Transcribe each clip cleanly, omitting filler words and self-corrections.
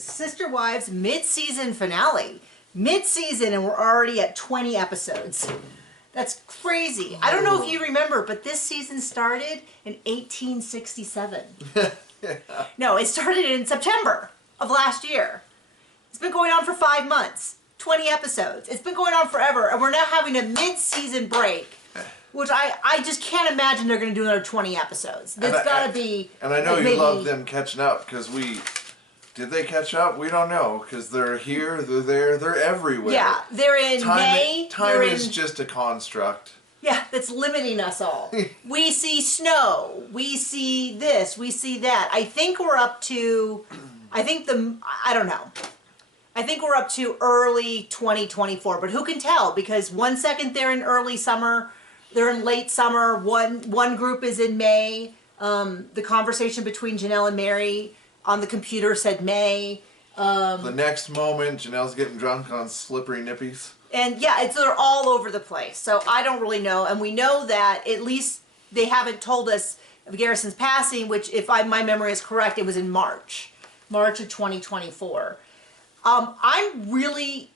Sister Wives mid-season finale. Mid-season and we're already at 20 episodes. That's crazy. I don't know if you remember, but this season started in 1867. No, it started in September of last year. It's been going on for 5 months. 20 episodes. It's been going on forever, and we're now having a mid-season break, which I just can't imagine they're going to do another 20 episodes. There's got to be... And I know you love them catching up, because did they catch up? We don't know, because they're here, they're there, they're everywhere. Yeah, they're in May. Time is just a construct. Yeah, that's limiting us all. We see snow, we see this, we see that. I think we're up to, I don't know. I think we're up to early 2024, but who can tell? Because 1 second they're in early summer, they're in late summer, one group is in May. The conversation between Janelle and Mary on the computer said May. The next moment, Janelle's getting drunk on slippery nippies. And yeah, they're all over the place. So I don't really know. And we know that at least they haven't told us of Garrison's passing, which if my memory is correct, it was in March of 2024. I'm really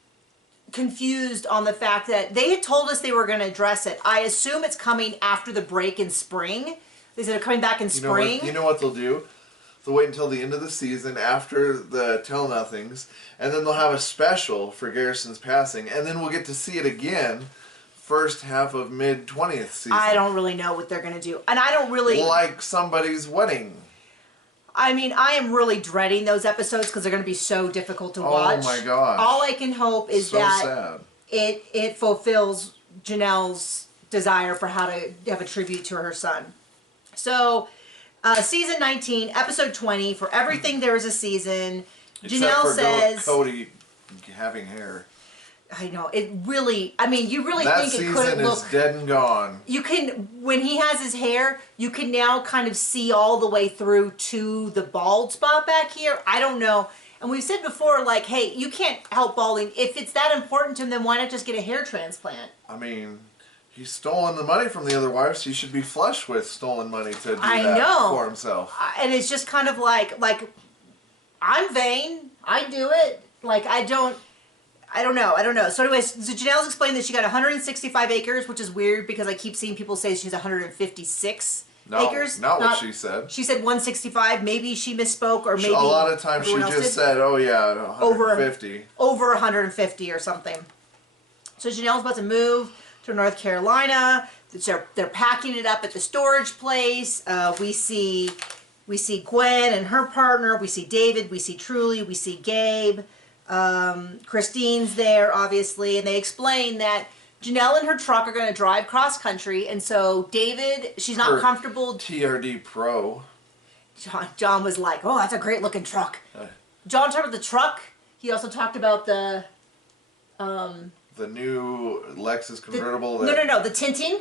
confused on the fact that they had told us they were going to address it. I assume it's coming after the break in spring. They said they're coming back in spring. You know what they'll do? They'll wait until the end of the season after the Tell Nothings, and then they'll have a special for Garrison's passing, and then we'll get to see it again first half of mid-20th season. I don't really know what they're going to do. And I don't really... Like somebody's wedding. I mean, I am really dreading those episodes because they're going to be so difficult to watch. Oh my gosh. All I can hope is that it fulfills Janelle's desire for how to have a tribute to her son. So, season 19, episode 20, for everything there is a season. Janelle says... Cody having hair. I know, it really, I mean, you really think it couldn't look... That season is dead and gone. You can, when he has his hair, you can now kind of see all the way through to the bald spot back here. I don't know. And we've said before, like, hey, you can't help balding. If it's that important to him, then why not just get a hair transplant? I mean, he's stolen the money from the other wives. He should be flush with stolen money to do that for himself. And it's just kind of like, I'm vain. I do it. Like, I don't know. So anyways, so Janelle's explained that she got 165 acres, which is weird because I keep seeing people say she's 156 acres. Not what she said. She said 165. Maybe she misspoke, or maybe a lot of times she just said, oh yeah, 150. Over 150 or something. So Janelle's about to move to North Carolina. They're packing it up at the storage place. We see Gwen and her partner. We see David. We see Truly. We see Gabe. Christine's there, obviously, and they explain that Janelle and her truck are going to drive cross country, and so David, she's not comfortable. TRD Pro. John was like, oh, that's a great looking truck. John talked about the truck. He also talked about the new Lexus convertible. No, the tinting.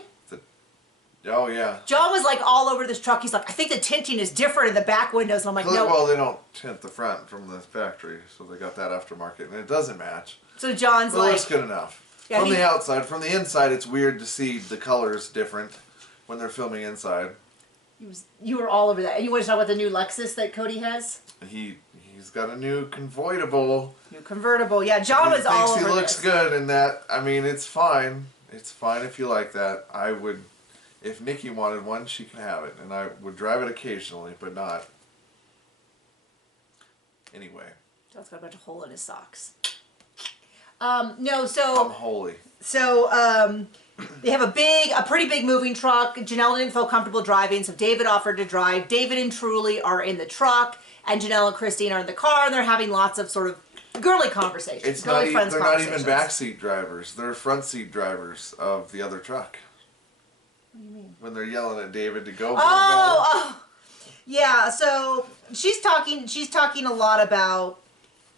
Oh, yeah. John was like all over this truck. He's like, I think the tinting is different in the back windows. And I'm like, no. Well, they don't tint the front from the factory, so they got that aftermarket, and it doesn't match. So John's like... It looks good enough. Yeah, from the outside. From the inside, it's weird to see the colors different when they're filming inside. You were all over that. And you want to talk about the new Lexus that Cody has? He's got a new convertible. New convertible. Yeah, John was all over He looks good in that. I mean, it's fine. It's fine if you like that. I would... If Nikki wanted one, she can have it, and I would drive it occasionally, but not. Anyway. John's got a bunch of hole in his socks. No, so... I'm holy. So, they have a pretty big moving truck. Janelle didn't feel comfortable driving, so David offered to drive. David and Truly are in the truck, and Janelle and Christine are in the car, and they're having lots of sort of girly conversations. They're not even backseat drivers. They're front seat drivers of the other truck. What do you mean? When they're yelling at David to go. Yeah. So she's talking a lot about.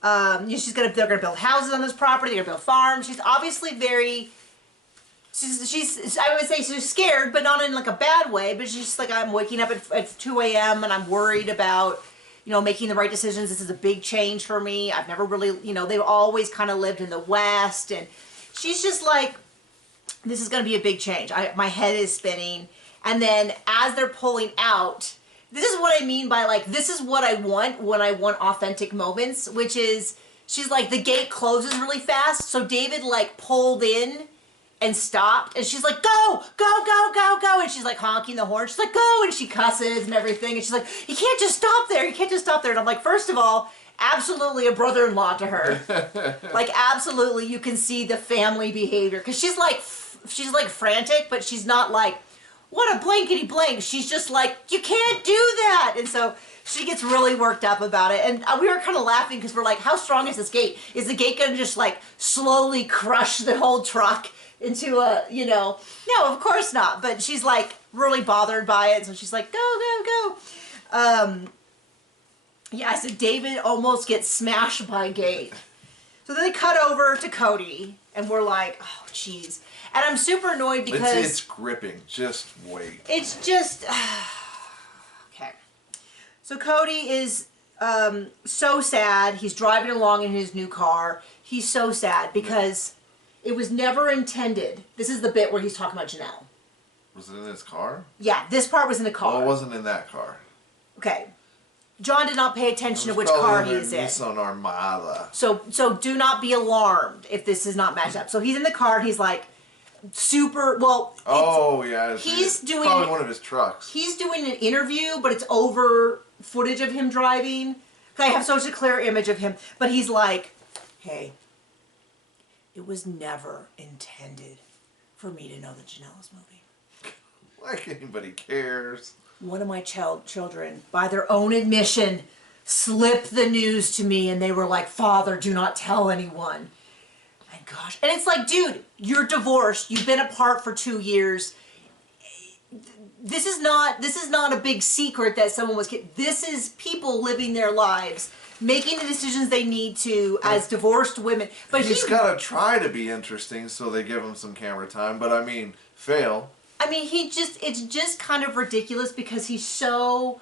They're gonna build houses on this property. They're gonna build farms. She's obviously very. She's I would say she's scared, but not in like a bad way. But she's just like, I'm waking up at 2 a.m. and I'm worried about, making the right decisions. This is a big change for me. I've never really, they've always kind of lived in the West, and she's just like, this is going to be a big change. My head is spinning. And then as they're pulling out, this is what I mean by like, this is what I want when I want authentic moments, which is, she's like, the gate closes really fast, so David like pulled in and stopped, and she's like, go, go, go, go, go, and she's like honking the horn, she's like, go, and she cusses and everything, and she's like, you can't just stop there, you can't just stop there, and I'm like, first of all, absolutely a brother-in-law to her. Like, absolutely, you can see the family behavior, because she's like frantic, but she's not like, what a blankety blank. She's just like, you can't do that. And so she gets really worked up about it. And we were kind of laughing because we're like, how strong is this gate? Is the gate going to just like slowly crush the whole truck into a, you know? No, of course not. But she's like really bothered by it. So she's like, go, go, go. Yeah, so David almost gets smashed by a gate. So then they cut over to Cody, and we're like, oh, jeez. And I'm super annoyed because... It's gripping. Just wait. It's just... okay. So Cody is so sad. He's driving along in his new car. He's so sad because it was never intended. This is the bit where he's talking about Janelle. Was it in his car? Yeah, this part was in the car. Well, it wasn't in that car. Okay. John did not pay attention to which car he is in. Nissan Armada. So do not be alarmed if this is not matched up. So he's in the car and he's like super, well... Oh, yeah. He's doing... probably one of his trucks. He's doing an interview, but it's over footage of him driving. I have such a clear image of him. But he's like, hey, it was never intended for me to know that Janelle is moving. Like anybody cares. One of my children, by their own admission, slipped the news to me, and they were like, Father, do not tell anyone. And gosh, and it's like, dude, you're divorced. You've been apart for 2 years. This is not a big secret that someone was kidding. This is people living their lives, making the decisions they need to as divorced women. But he's got to try to be interesting, so they give him some camera time. But I mean, fail. I mean, it's just kind of ridiculous because he's so,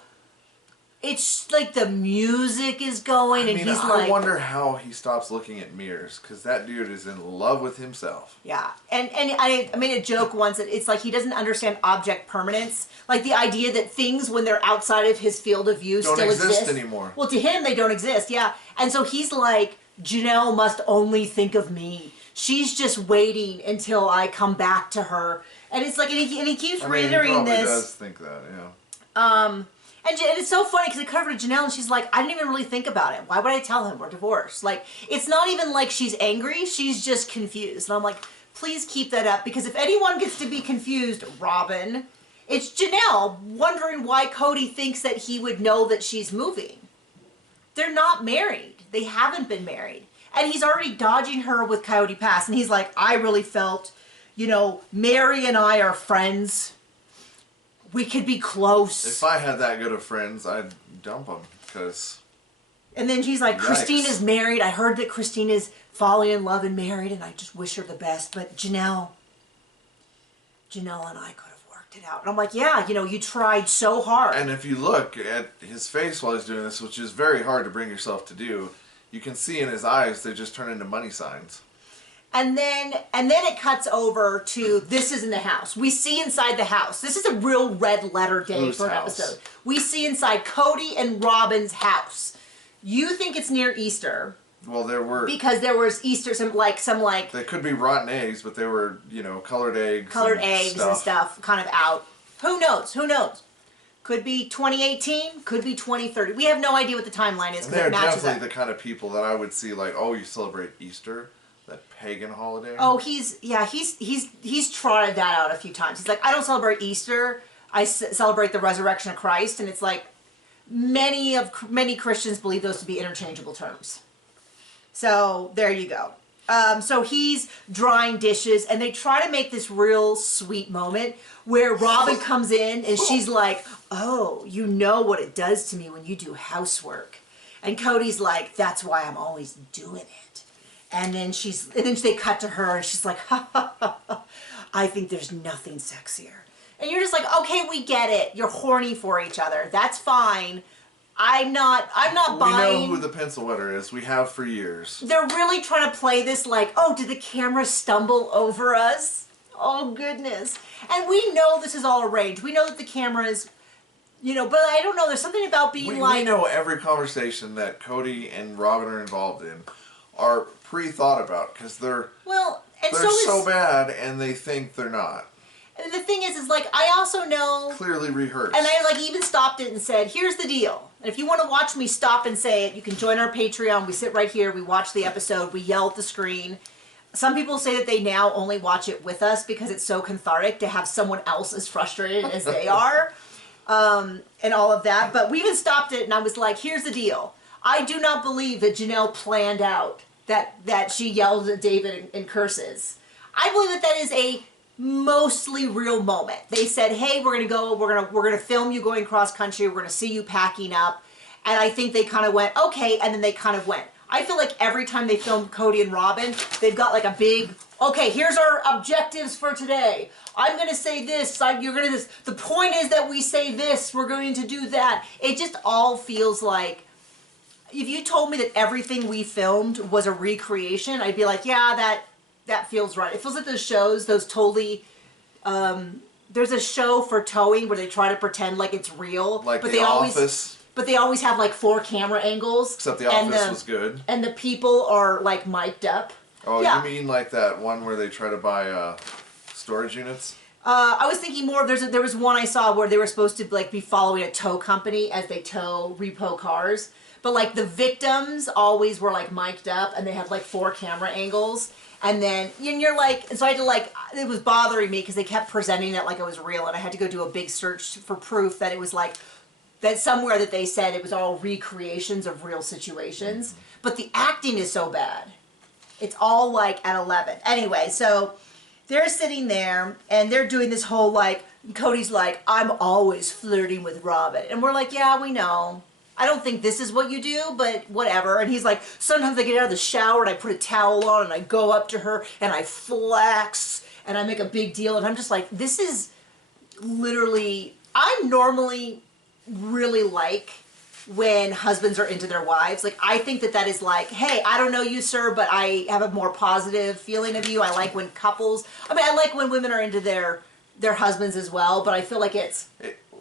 it's like the music is going and he's like... I wonder how he stops looking at mirrors, because that dude is in love with himself. Yeah, and I made a joke once that it's like he doesn't understand object permanence. Like the idea that things, when they're outside of his field of view, don't still exist anymore. Well, to him, they don't exist, yeah. And so he's like, Janelle must only think of me. She's just waiting until I come back to her. And it's like, and he keeps reiterating this. He does think that, yeah. And it's so funny because I covered Janelle and she's like, I didn't even really think about it. Why would I tell him we're divorced? Like, it's not even like she's angry. She's just confused. And I'm like, please keep that up because if anyone gets to be confused, Robin, it's Janelle wondering why Cody thinks that he would know that she's moving. They're not married. They haven't been married. And he's already dodging her with Coyote Pass. And he's like, I really felt... You know, Mary and I are friends. We could be close. If I had that good of friends, I'd dump them, because... And then she's like, Christina's married. I heard that Christina's falling in love and married, and I just wish her the best. But Janelle and I could have worked it out. And I'm like, yeah, you know, you tried so hard. And if you look at his face while he's doing this, which is very hard to bring yourself to do, you can see in his eyes they just turn into money signs. And then it cuts over to this is in the house. We see inside the house. This is a real red letter day for an episode. We see inside Cody and Robin's house. You think it's near Easter. Well, there were... Because there was Easter, some like... They could be rotten eggs, but they were, you know, colored eggs and stuff kind of out. Who knows? Who knows? Could be 2018, could be 2030. We have no idea what the timeline is. They're definitely the kind of people that I would see like, oh, you celebrate Easter? That pagan holiday? Oh, he's trotted that out a few times. He's like, I don't celebrate Easter. I celebrate the resurrection of Christ. And it's like, many Christians believe those to be interchangeable terms. So, there you go. So he's drying dishes, and they try to make this real sweet moment where Robin comes in, and she's like, oh, you know what it does to me when you do housework. And Cody's like, that's why I'm always doing it. And then they cut to her and she's like, ha, ha, ha, ha, I think there's nothing sexier. And you're just like, okay, we get it. You're horny for each other. That's fine. I'm not buying. We know who the pencil wetter is. We have for years. They're really trying to play this like, oh, did the camera stumble over us? Oh, goodness. And we know this is all arranged. We know that the cameras You know, but I don't know. There's something about being We know every conversation that Cody and Robin are involved in are pre-thought about because they're so bad and they think they're not. And the thing is like, I also know... Clearly rehearsed. And I like even stopped it and said, here's the deal. And if you want to watch me stop and say it, you can join our Patreon. We sit right here. We watch the episode. We yell at the screen. Some people say that they now only watch it with us because it's so cathartic to have someone else as frustrated as they are. And all of that. But we even stopped it and I was like, here's the deal. I do not believe that Janelle planned out that she yelled at David and curses. I believe that is a mostly real moment. They said, hey, we're gonna film you going cross country, we're gonna see you packing up. And I think they kind of went, okay, and then they kind of went. I feel like every time they film Cody and Robin, they've got like a big, okay, here's our objectives for today. I'm gonna say this, you're gonna this. The point is that we say this, we're going to do that. It just all feels like, if you told me that everything we filmed was a recreation, I'd be like, yeah, that feels right. It feels like those shows, those totally, there's a show for towing where they try to pretend like it's real. Like The Office. But they always have like 4 camera angles. Except The Office was good. And the people are like mic'd up. Oh, yeah. You mean like that one where they try to buy storage units? I was thinking more of, there was one I saw where they were supposed to like be following a tow company as they tow repo cars. But like the victims always were like mic'd up and they had like 4 camera angles. And then you're like, and so I had to like, it was bothering me because they kept presenting it like it was real. And I had to go do a big search for proof that it was like, that somewhere that they said it was all recreations of real situations. But the acting is so bad. It's all like at 11. Anyway, so they're sitting there and they're doing this whole like, Cody's like, I'm always flirting with Robin. And we're like, yeah, we know. I don't think this is what you do, but whatever. And he's like, sometimes I get out of the shower and I put a towel on and I go up to her and I flex and I make a big deal. And I'm just like, this is literally, I'm normally really like when husbands are into their wives. Like, I think that is like, hey, I don't know you, sir, but I have a more positive feeling of you. I like when couples, I like when women are into their husbands as well, but I feel like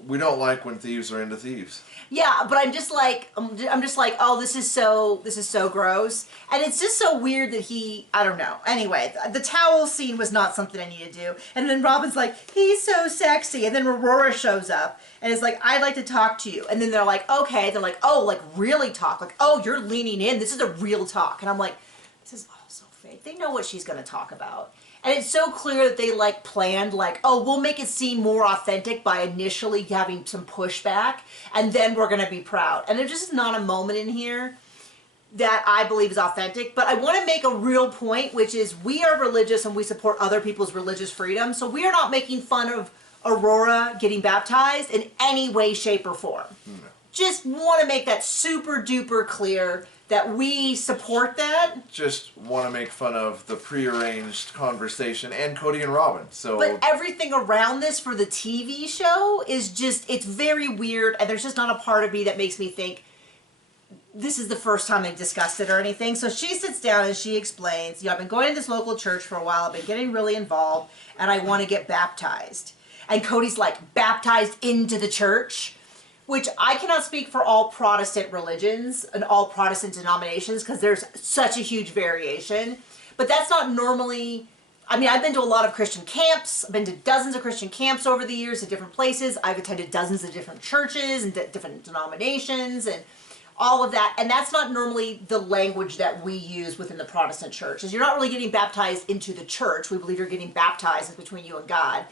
we don't like when thieves are into thieves. Yeah, but I'm just like, oh, this is so gross. And it's just so weird that I don't know. Anyway, the towel scene was not something I needed to do. And then Robin's like, he's so sexy. And then Aurora shows up and is like, I'd like to talk to you. And then they're like, okay. They're like, oh, like really talk. Like, oh, you're leaning in. This is a real talk. And I'm like, this is all so fake. They know what she's going to talk about. And it's so clear that they like planned like, oh, we'll make it seem more authentic by initially having some pushback and then we're going to be proud. And there's just not a moment in here that I believe is authentic. But I want to make a real point, which is we are religious and we support other people's religious freedom. So we are not making fun of Aurora getting baptized in any way, shape, or form. No. Just want to make that super duper clear that we support that. Just want to make fun of the prearranged conversation and Cody and Robin. So, but everything around this for the TV show is just, it's very weird, and there's just not a part of me that makes me think this is the first time they've discussed it or anything. So she sits down and she explains, I've been going to this local church for a while, I've been getting really involved, and I want to get baptized. And Cody's like, baptized into the church? Which I cannot speak for all Protestant religions and all Protestant denominations because there's such a huge variation. But that's not normally, I've been to a lot of Christian camps. I've been to dozens of Christian camps over the years at different places. I've attended dozens of different churches and different denominations and all of that. And that's not normally the language that we use within the Protestant church. Is you're not really getting baptized into the church. We believe you're getting baptized between you and God.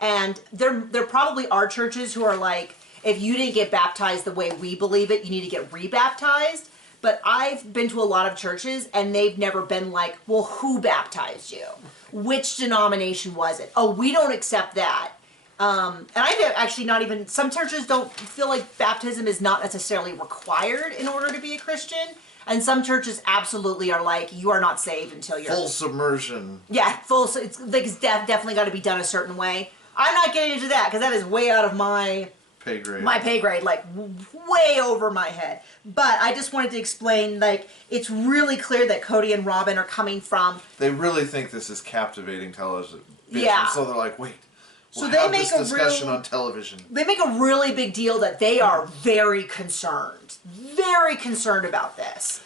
And there probably are churches who are like, if you didn't get baptized the way we believe it, you need to get rebaptized. But I've been to a lot of churches and they've never been like, well, who baptized you? Which denomination was it? Oh, we don't accept that. And I've actually not even, some churches don't feel like baptism is not necessarily required in order to be a Christian. And some churches absolutely are like, you are not saved until you're... Full submersion. Yeah, it's like it's definitely got to be done a certain way. I'm not getting into that because that is way out of my... pay grade. My pay grade, like way over my head. But I just wanted to explain, like, it's really clear that Cody and Robin are coming from... They really think this is captivating television. Yeah. So they're like, wait, So we'll have this discussion on television. They make a really big deal that they are very concerned about this.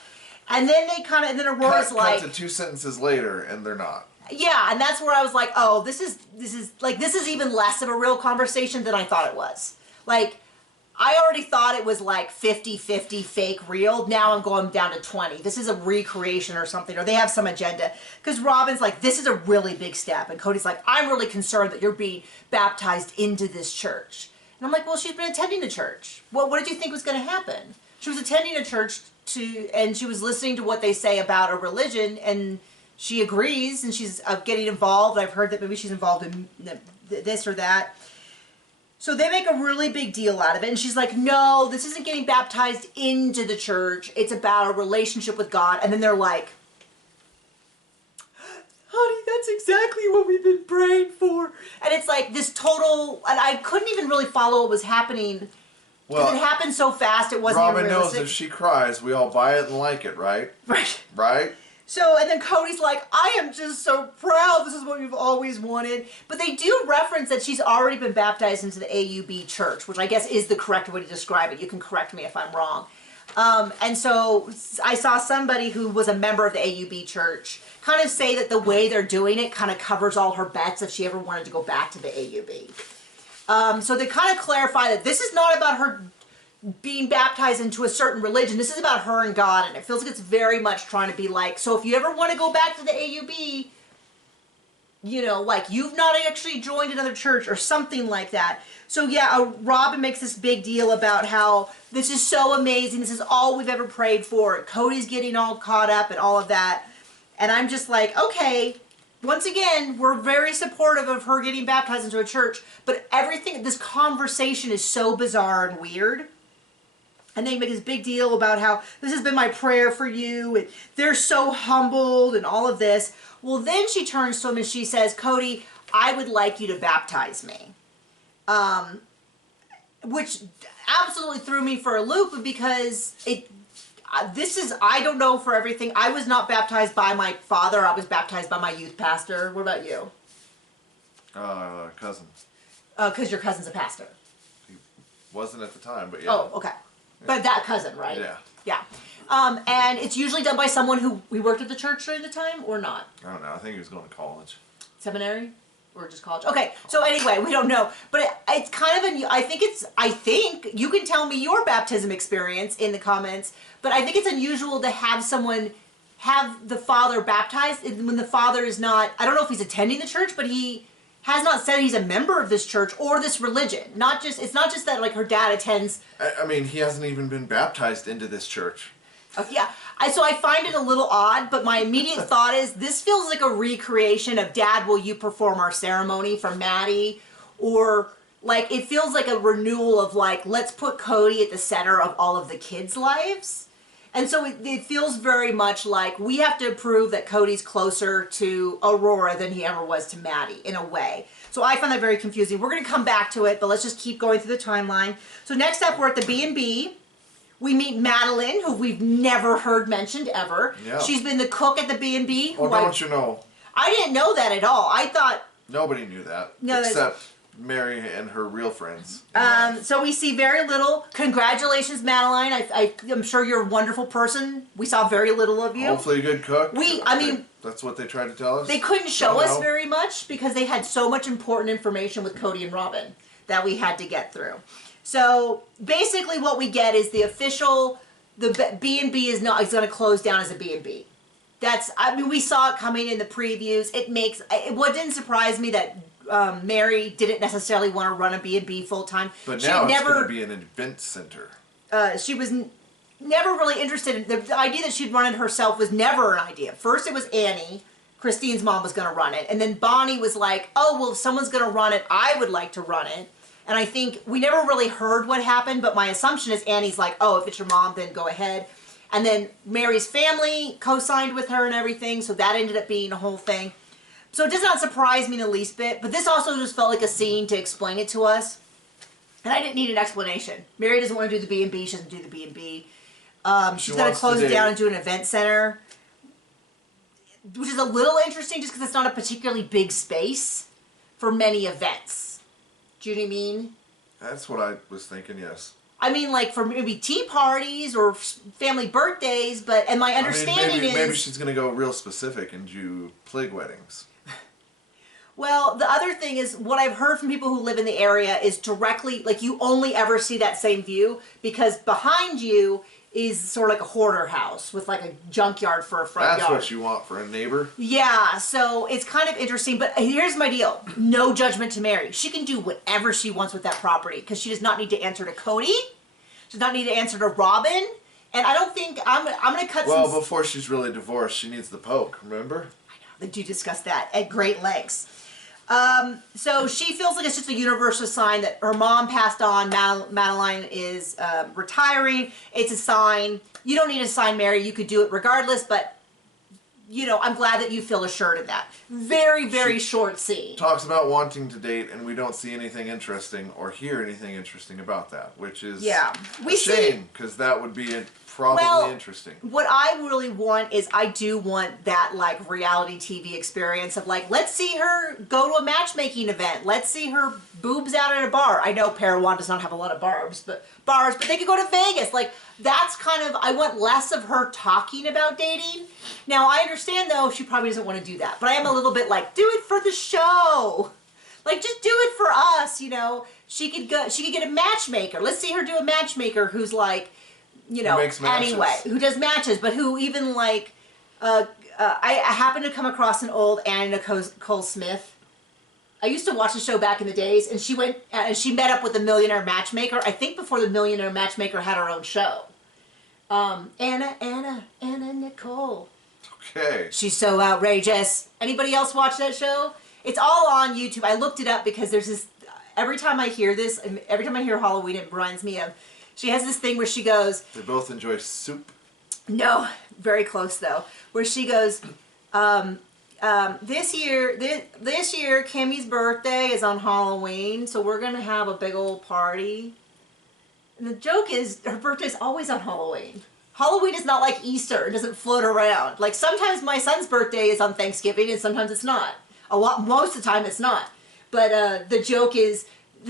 And then and then Aurora's like... Cut to 2 sentences later, and they're not. Yeah, and that's where I was like, oh, this is even less of a real conversation than I thought it was. Like, I already thought it was like 50-50 fake real. Now I'm going down to 20. This is a recreation or something, or they have some agenda. Because Robin's like, this is a really big step. And Cody's like, I'm really concerned that you're being baptized into this church. And I'm like, well, she's been attending the church. Well, what did you think was going to happen? She was attending a church and she was listening to what they say about a religion, and she agrees, and she's getting involved. I've heard that maybe she's involved in this or that. So they make a really big deal out of it. And she's like, no, this isn't getting baptized into the church. It's about a relationship with God. And then they're like, honey, that's exactly what we've been praying for. And it's like this total, and I couldn't even really follow what was happening. Well, it happened so fast, it wasn't Robin even realistic. knows if she cries, we all buy it and like it, right? Right. Right? So, and then Cody's like, I am just so proud. This is what we've always wanted. But they do reference that she's already been baptized into the AUB church, which I guess is the correct way to describe it. You can correct me if I'm wrong. And so I saw somebody who was a member of the AUB church kind of say that the way they're doing it kind of covers all her bets if she ever wanted to go back to the AUB. So they kind of clarify that this is not about her being baptized into a certain religion. This is about her and God, and it feels like it's very much trying to be like, so if you ever want to go back to the AUB, you know, like you've not actually joined another church or something like that. So yeah, Robin makes this big deal about how this is so amazing. This is all we've ever prayed for. Cody's getting all caught up and all of that. And I'm just like, okay, once again, we're very supportive of her getting baptized into a church, but everything, this conversation is so bizarre and weird. And they make this big deal about how this has been my prayer for you, and they're so humbled and all of this. Well, then she turns to him and she says, Cody, I would like you to baptize me. Which absolutely threw me for a loop because I don't know for everything. I was not baptized by my father. I was baptized by my youth pastor. What about you? Cousin. Because your cousin's a pastor. He wasn't at the time, but yeah. Oh, okay. But that cousin, right? Yeah. Yeah. And it's usually done by someone who worked at the church during the time, or not? I don't know. I think he was going to college. Seminary? Or just college? Okay, so anyway, we don't know. But it's kind of I think, you can tell me your baptism experience in the comments, but I think it's unusual to have someone have the father baptized when the father is not, I don't know if he's attending the church, but he has not said he's a member of this church or this religion. It's not just that like her dad attends. I mean, he hasn't even been baptized into this church. Yeah, so I find it a little odd, but my immediate thought is this feels like a recreation of Dad, will you perform our ceremony from Maddie? Or like it feels like a renewal of like, let's put Cody at the center of all of the kids' lives. And so it feels very much like we have to prove that Cody's closer to Aurora than he ever was to Maddie, in a way. So I find that very confusing. We're going to come back to it, but let's just keep going through the timeline. So next up, we're at the B&B. We meet Madeline, who we've never heard mentioned ever. Yeah. She's been the cook at the B&B. Oh, don't you know? I didn't know that at all. I thought... Nobody knew that, except Mary and her real friends. So we see very little. Congratulations, Madeline. I'm sure you're a wonderful person. We saw very little of you. Hopefully a good cook. That's what they tried to tell us. They couldn't show us very much because they had so much important information with Cody and Robin that we had to get through. So basically what we get is the B&B is going to close down as a B&B. We saw it coming in the previews. What didn't surprise me that Mary didn't necessarily want to run a B&B full time. But now it's going to be an event center. She was never really interested in the idea that she'd run it herself. Was never an idea. First it was Annie, Christine's mom, was going to run it, and then Bonnie was like, "Oh well, if someone's going to run it, I would like to run it." And I think we never really heard what happened, but my assumption is Annie's like, "Oh, if it's your mom, then go ahead." And then Mary's family co-signed with her and everything, so that ended up being a whole thing. So it does not surprise me in the least bit, but this also just felt like a scene to explain it to us. And I didn't need an explanation. Mary doesn't want to do the B&B, she doesn't do the B&B. She's going to close it down and do an event center, which is a little interesting just because it's not a particularly big space for many events. Do you know what I mean? That's what I was thinking, yes. I mean, like, for maybe tea parties or family birthdays, and my understanding is... Maybe she's going to go real specific and do plig weddings. Well, the other thing is, what I've heard from people who live in the area is directly, like, you only ever see that same view because behind you is sort of like a hoarder house with like a junkyard for a front yard. That's what you want for a neighbor? Yeah, so it's kind of interesting, but here's my deal. No judgment to Mary. She can do whatever she wants with that property because she does not need to answer to Cody. She does not need to answer to Robin. And I don't think, I'm going to cut Well, before she's really divorced, she needs the poke, remember? I know, they do discuss that at great lengths. So she feels like it's just a universal sign that her mom passed on. Madeline is retiring. It's a sign. You don't need a sign, Mary. You could do it regardless, but, you know, I'm glad that you feel assured in that. Very, very short scene. Talks about wanting to date, and we don't see anything interesting or hear anything interesting about that, which is a shame, because that would be probably interesting. What I really want is I do want that like reality TV experience of like, let's see her go to a matchmaking event. Let's see her boobs out at a bar. I know Parowan does not have a lot of bars, but they could go to Vegas. Like that's kind of, I want less of her talking about dating. Now I understand though, she probably doesn't want to do that, but I am a little bit like, do it for the show. Like just do it for us, you know. She could get a matchmaker. Let's see her do a matchmaker who's like, you know, anyway, who does matches, but who even like, I happened to come across an old Anna Nicole Smith. I used to watch the show back in the days, and she went and she met up with the Millionaire Matchmaker. I think before the Millionaire Matchmaker had her own show. Anna Nicole. Okay. She's so outrageous. Anybody else watch that show? It's all on YouTube. I looked it up because there's this. Every time I hear this, every time I hear Halloween, it reminds me of. She has this thing where she goes... They both enjoy soup? No, very close though. Where she goes, this year Kimmy's birthday is on Halloween, so we're going to have a big old party. And the joke is, her birthday's always on Halloween. Halloween is not like Easter. It doesn't float around. Like sometimes my son's birthday is on Thanksgiving and sometimes it's not. Most of the time it's not. But the joke is...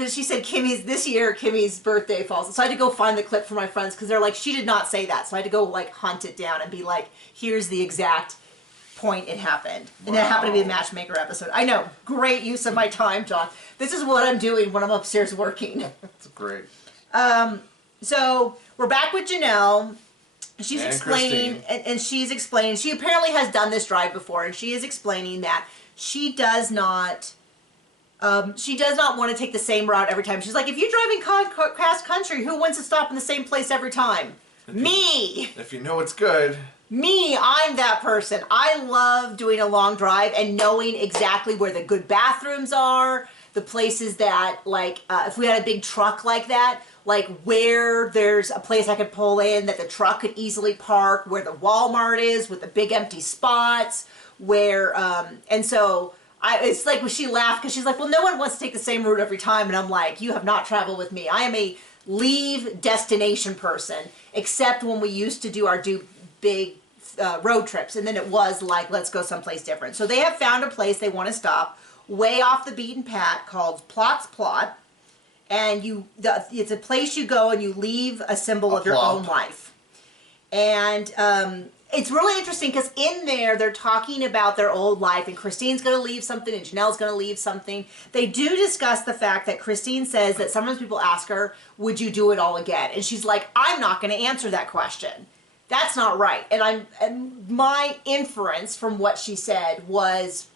She said this year Kimmy's birthday falls. So I had to go find the clip for my friends because they're like, she did not say that. So I had to go like hunt it down and be like, here's the exact point it happened. And it happened to be a matchmaker episode. I know, great use of my time, John. This is what I'm doing when I'm upstairs working. That's great. So we're back with Janelle. She's and explaining, and she's explaining, she apparently has done this drive before, and she is explaining that she does not want to take the same route every time. She's like, if you're driving cross country, who wants to stop in the same place every time? Me! If you know it's good. Me, I'm that person. I love doing a long drive and knowing exactly where the good bathrooms are, the places that, like, if we had a big truck like that, like where there's a place I could pull in that the truck could easily park, where the Walmart is with the big empty spots, where, and so... it's like when she laughed because she's like, well, no one wants to take the same route every time. And I'm like, you have not traveled with me. I am a leave destination person, except when we used to do big road trips. And then it was like, let's go someplace different. So they have found a place they want to stop way off the beaten path called Plot's Plot. And it's a place you go and you leave a symbol of your own life. And, it's really interesting because in there, they're talking about their old life, and Christine's going to leave something, and Janelle's going to leave something. They do discuss the fact that Christine says that sometimes people ask her, would you do it all again? And she's like, I'm not going to answer that question. That's not right. And my inference from what she said was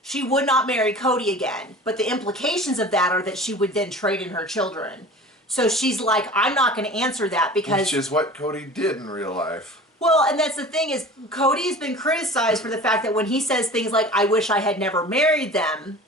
she would not marry Cody again, but the implications of that are that she would then trade in her children. So she's like, I'm not going to answer that because... Which is what Cody did in real life. Well, and that's the thing is, Cody's been criticized for the fact that when he says things like, I wish I had never married them,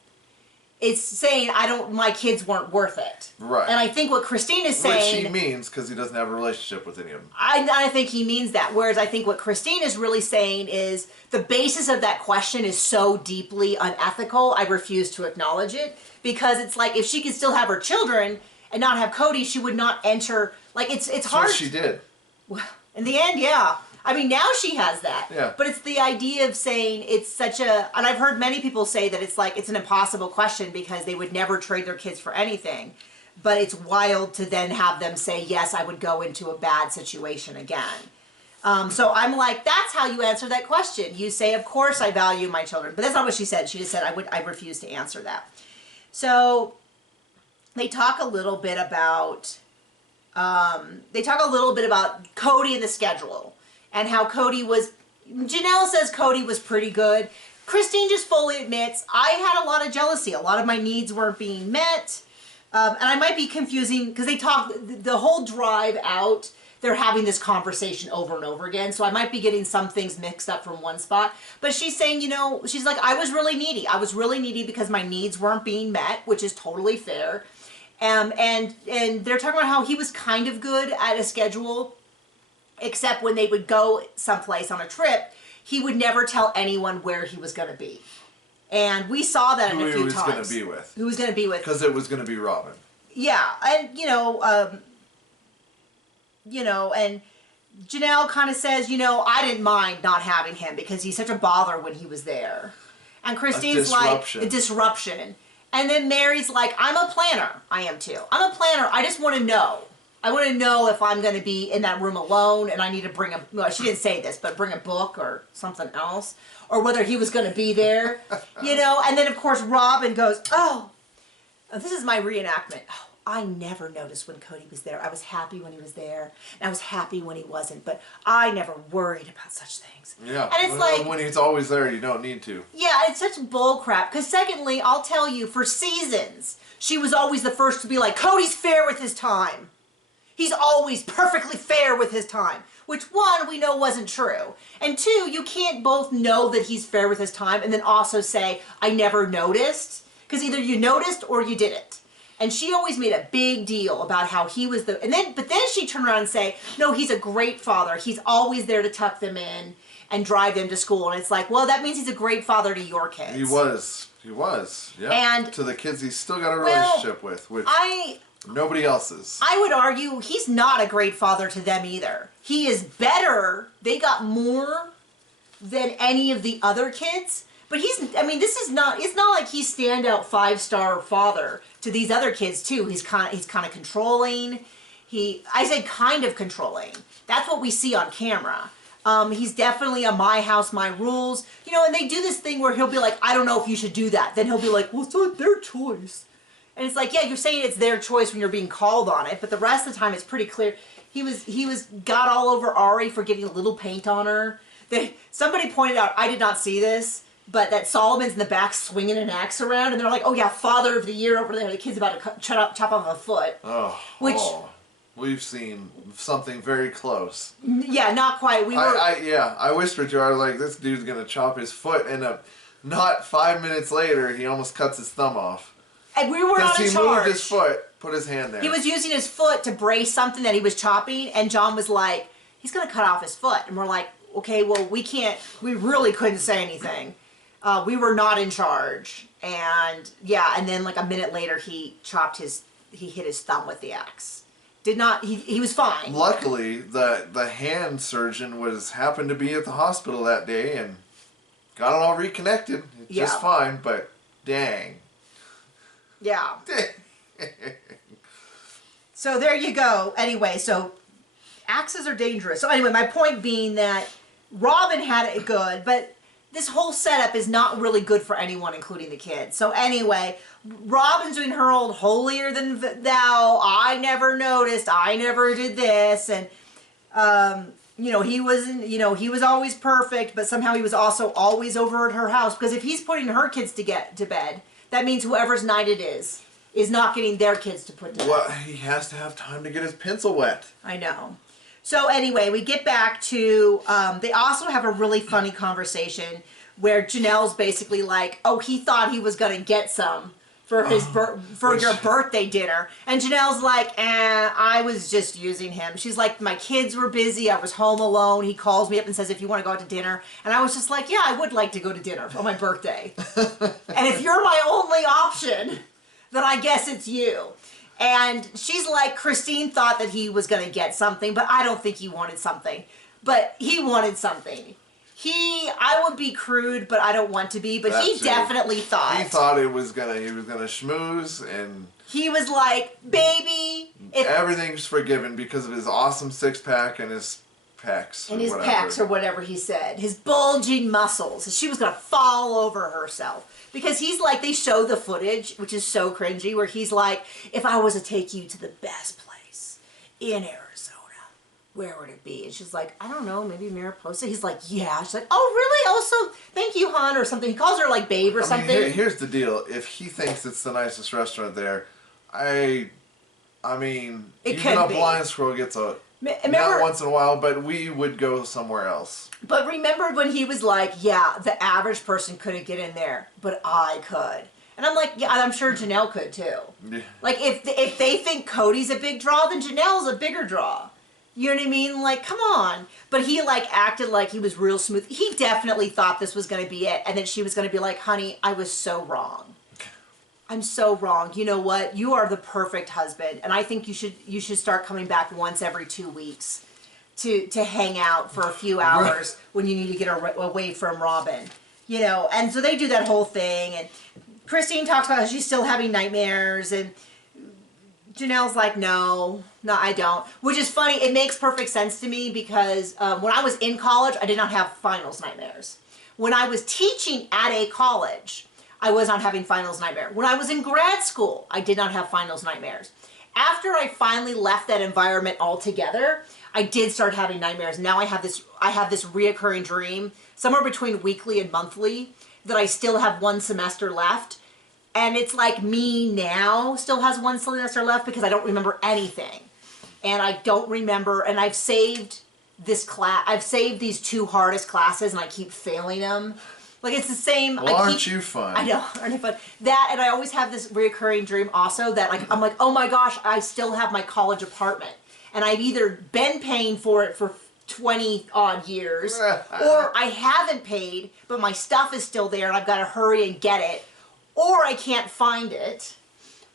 it's saying, my kids weren't worth it. Right. And I think what Christine is saying... Which he means, because he doesn't have a relationship with any of them. I think he means that. Whereas I think what Christine is really saying is, the basis of that question is so deeply unethical, I refuse to acknowledge it. Because it's like, if she could still have her children and not have Cody, she would not enter... Like, it's hard... So she did. Well, in the end, yeah. I mean, now she has that. Yeah. But it's the idea of saying it's such a, and I've heard many people say that it's like, it's an impossible question because they would never trade their kids for anything. But it's wild to then have them say, yes, I would go into a bad situation again. So I'm like, that's how you answer that question. You say, of course I value my children. But that's not what she said. She just said, I refuse to answer that. So they talk a little bit about, Cody and the schedule. And how Cody was, Janelle says Cody was pretty good. Christine just fully admits, I had a lot of jealousy. A lot of my needs weren't being met. And I might be confusing, because they talk, the whole drive out, they're having this conversation over and over again. So I might be getting some things mixed up from one spot. But she's saying, you know, she's like, I was really needy. I was really needy because my needs weren't being met, which is totally fair. And they're talking about how he was kind of good at a schedule, except when they would go someplace on a trip, he would never tell anyone where he was going to be. And we saw that in a few times. Who he was going to be with. Who was going to be with. Because it was going to be Robin. Yeah, and, and Janelle kind of says, I didn't mind not having him because he's such a bother when he was there. And Christine's like, a disruption. And then Mary's like, I'm a planner. I am too. I'm a planner. I just want to know. I want to know if I'm going to be in that room alone and I need to bring well, she didn't say this, but bring a book or something else. Or whether he was going to be there, And then, of course, Robin goes, oh, this is my reenactment. Oh, I never noticed when Cody was there. I was happy when he was there. And I was happy when he wasn't. But I never worried about such things. Yeah. And it's like, when he's always there, you don't need to. Yeah, it's such bull crap. Because secondly, I'll tell you, for seasons, she was always the first to be like, Cody's fair with his time. He's always perfectly fair with his time. Which, one, we know wasn't true. And two, you can't both know that he's fair with his time and then also say, I never noticed. Because either you noticed or you didn't. And she always made a big deal about how he was but then she turned around and say, no, he's a great father. He's always there to tuck them in and drive them to school. And it's like, well, that means he's a great father to your kids. He was, yeah. And to the kids he's still got a relationship with, which nobody else's. I would argue he's not a great father to them either. He is better. They got more than any of the other kids. But it's not like he's standout 5-star father to these other kids too. He's kind of controlling. I say kind of controlling. That's what we see on camera. He's definitely a my house, my rules. And they do this thing where he'll be like, I don't know if you should do that. Then he'll be like, well, it's not their choice. And it's like, yeah, you're saying it's their choice when you're being called on it, but the rest of the time it's pretty clear. He got all over Ari for getting a little paint on her. Somebody pointed out, I did not see this, but that Solomon's in the back swinging an axe around, and they're like, oh yeah, Father of the Year over there. The kid's about to chop off a foot. We've seen something very close. Yeah, not quite. I whispered to her, I was like, this dude's going to chop his foot, and not 5 minutes later, he almost cuts his thumb off. And we were not in charge. Because he moved his foot, put his hand there. He was using his foot to brace something that he was chopping, and John was like, he's going to cut off his foot. And we're like, okay, well, we really couldn't say anything. We were not in charge. And yeah, and then like a minute later, he hit his thumb with the axe. He was fine. Luckily, the hand surgeon happened to be at the hospital that day and got it all reconnected. Just fine, but dang. Yeah. So there you go. Anyway, so axes are dangerous. So anyway, my point being that Robin had it good, but this whole setup is not really good for anyone, including the kids. So anyway, Robin's doing her old holier than thou. I never noticed. I never did this. And, he was always perfect, but somehow he was also always over at her house. Because if he's putting her kids to get to bed, that means whoever's night it is not getting their kids to put to bed. Well, he has to have time to get his pencil wet. I know. So anyway, we get back to, they also have a really funny conversation where Janelle's basically like, oh, he thought he was going to get some for your birthday dinner. And Janelle's like, I was just using him. She's like, my kids were busy. I was home alone. He calls me up and says, if you want to go out to dinner. And I was just like, yeah, I would like to go to dinner on my birthday. And if you're my only option, then I guess it's you. And she's like, Christine thought that he was going to get something, but I don't think he wanted something. but he wanted something. I would be crude, but I don't want to be, but he definitely thought. He thought he was gonna schmooze, and he was like, baby, everything's forgiven because of his awesome six-pack and his pecs. And his pecs, or whatever he said. His bulging muscles. She was gonna fall over herself. Because he's like, they show the footage, which is so cringy, where he's like, if I was to take you to the best place in Arizona, where would it be? And she's like, I don't know, maybe Mariposa. He's like, yeah. She's like, oh, really? Oh, so thank you, hon, or something. He calls her like babe or something. Here's the deal. If he thinks it's the nicest restaurant there, I mean, even a blind squirrel gets a nut once in a while, but we would go somewhere else. But remember when he was like, yeah, the average person couldn't get in there, but I could. And I'm like, yeah, I'm sure Janelle could too. Yeah. Like, if they think Cody's a big draw, then Janelle's a bigger draw. You know what I mean? Like, come on. But he, like, acted like he was real smooth. He definitely thought this was going to be it. And then she was going to be like, honey, I was so wrong. I'm so wrong. You know what? You are the perfect husband. And I think you should start coming back once every 2 weeks to hang out for a few hours when you need to get away from Robin. You know, and so they do that whole thing. And Christine talks about how she's still having nightmares. And Janelle's like, no, I don't. Which is funny. It makes perfect sense to me because when I was in college, I did not have finals nightmares. When I was teaching at a college, I was not having finals nightmare. When I was in grad school, I did not have finals nightmares. After I finally left that environment altogether, I did start having nightmares. Now I have this reoccurring dream, somewhere between weekly and monthly, that I still have one semester left. And it's like me now still has one semester left because I don't remember anything. And I don't remember, and I've saved this class, I've saved these 2 hardest classes and I keep failing them. Like, it's the same. Well, aren't you fun? I know, aren't you fun? That, and I always have this reoccurring dream also that, like, I'm like, oh my gosh, I still have my college apartment. And I've either been paying for it for 20 odd years, or I haven't paid, but my stuff is still there and I've got to hurry and get it. Or I can't find it,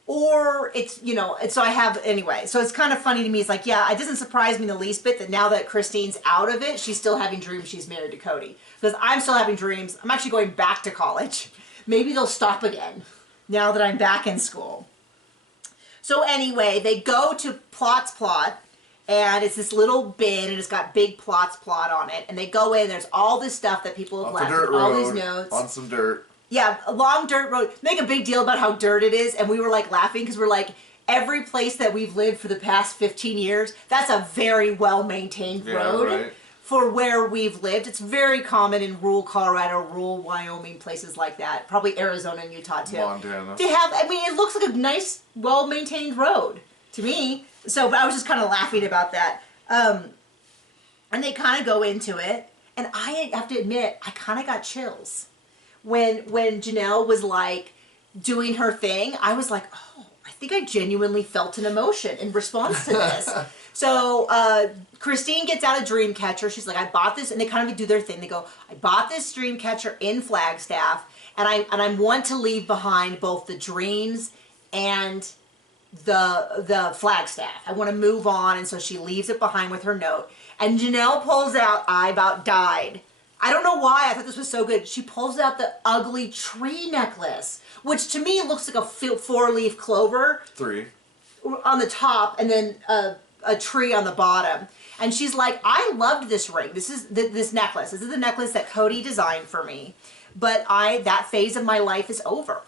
or it's, you know, so I have, anyway. So it's kind of funny to me. It's like, yeah, it doesn't surprise me in the least bit that now that Christine's out of it, she's still having dreams she's married to Cody. Because I'm still having dreams. I'm actually going back to college. Maybe they'll stop again now that I'm back in school. So anyway, they go to Plot's Plot, and it's this little bin, and it's got big Plot's Plot on it. And they go in, there's all this stuff that people have left, all these notes. On some dirt. Yeah, a long dirt road. Make a big deal about how dirt it is, and we were like laughing because we're like, every place that we've lived for the past 15 years, that's a very well-maintained road for where we've lived. It's very common in rural Colorado, rural Wyoming, places like that. Probably Arizona and Utah too. Montana. To have, I mean, it looks like a nice, well-maintained road to me. So, but I was just kind of laughing about that. And they kind of go into it, and I have to admit, I kind of got chills. When Janelle was like doing her thing, I was like, oh, I think I genuinely felt an emotion in response to this. So Christine gets out a dream catcher. She's like, I bought this, and they kind of do their thing. They go, I bought this dream catcher in Flagstaff, and I want to leave behind both the dreams and the Flagstaff. I want to move on, and so she leaves it behind with her note. And Janelle pulls out, I about died. I don't know why I thought this was so good. She pulls out the ugly tree necklace, which to me looks like a 4-leaf clover. 3. On the top, and then a tree on the bottom. And she's like, I loved this ring. This is this necklace. This is the necklace that Cody designed for me. But that phase of my life is over.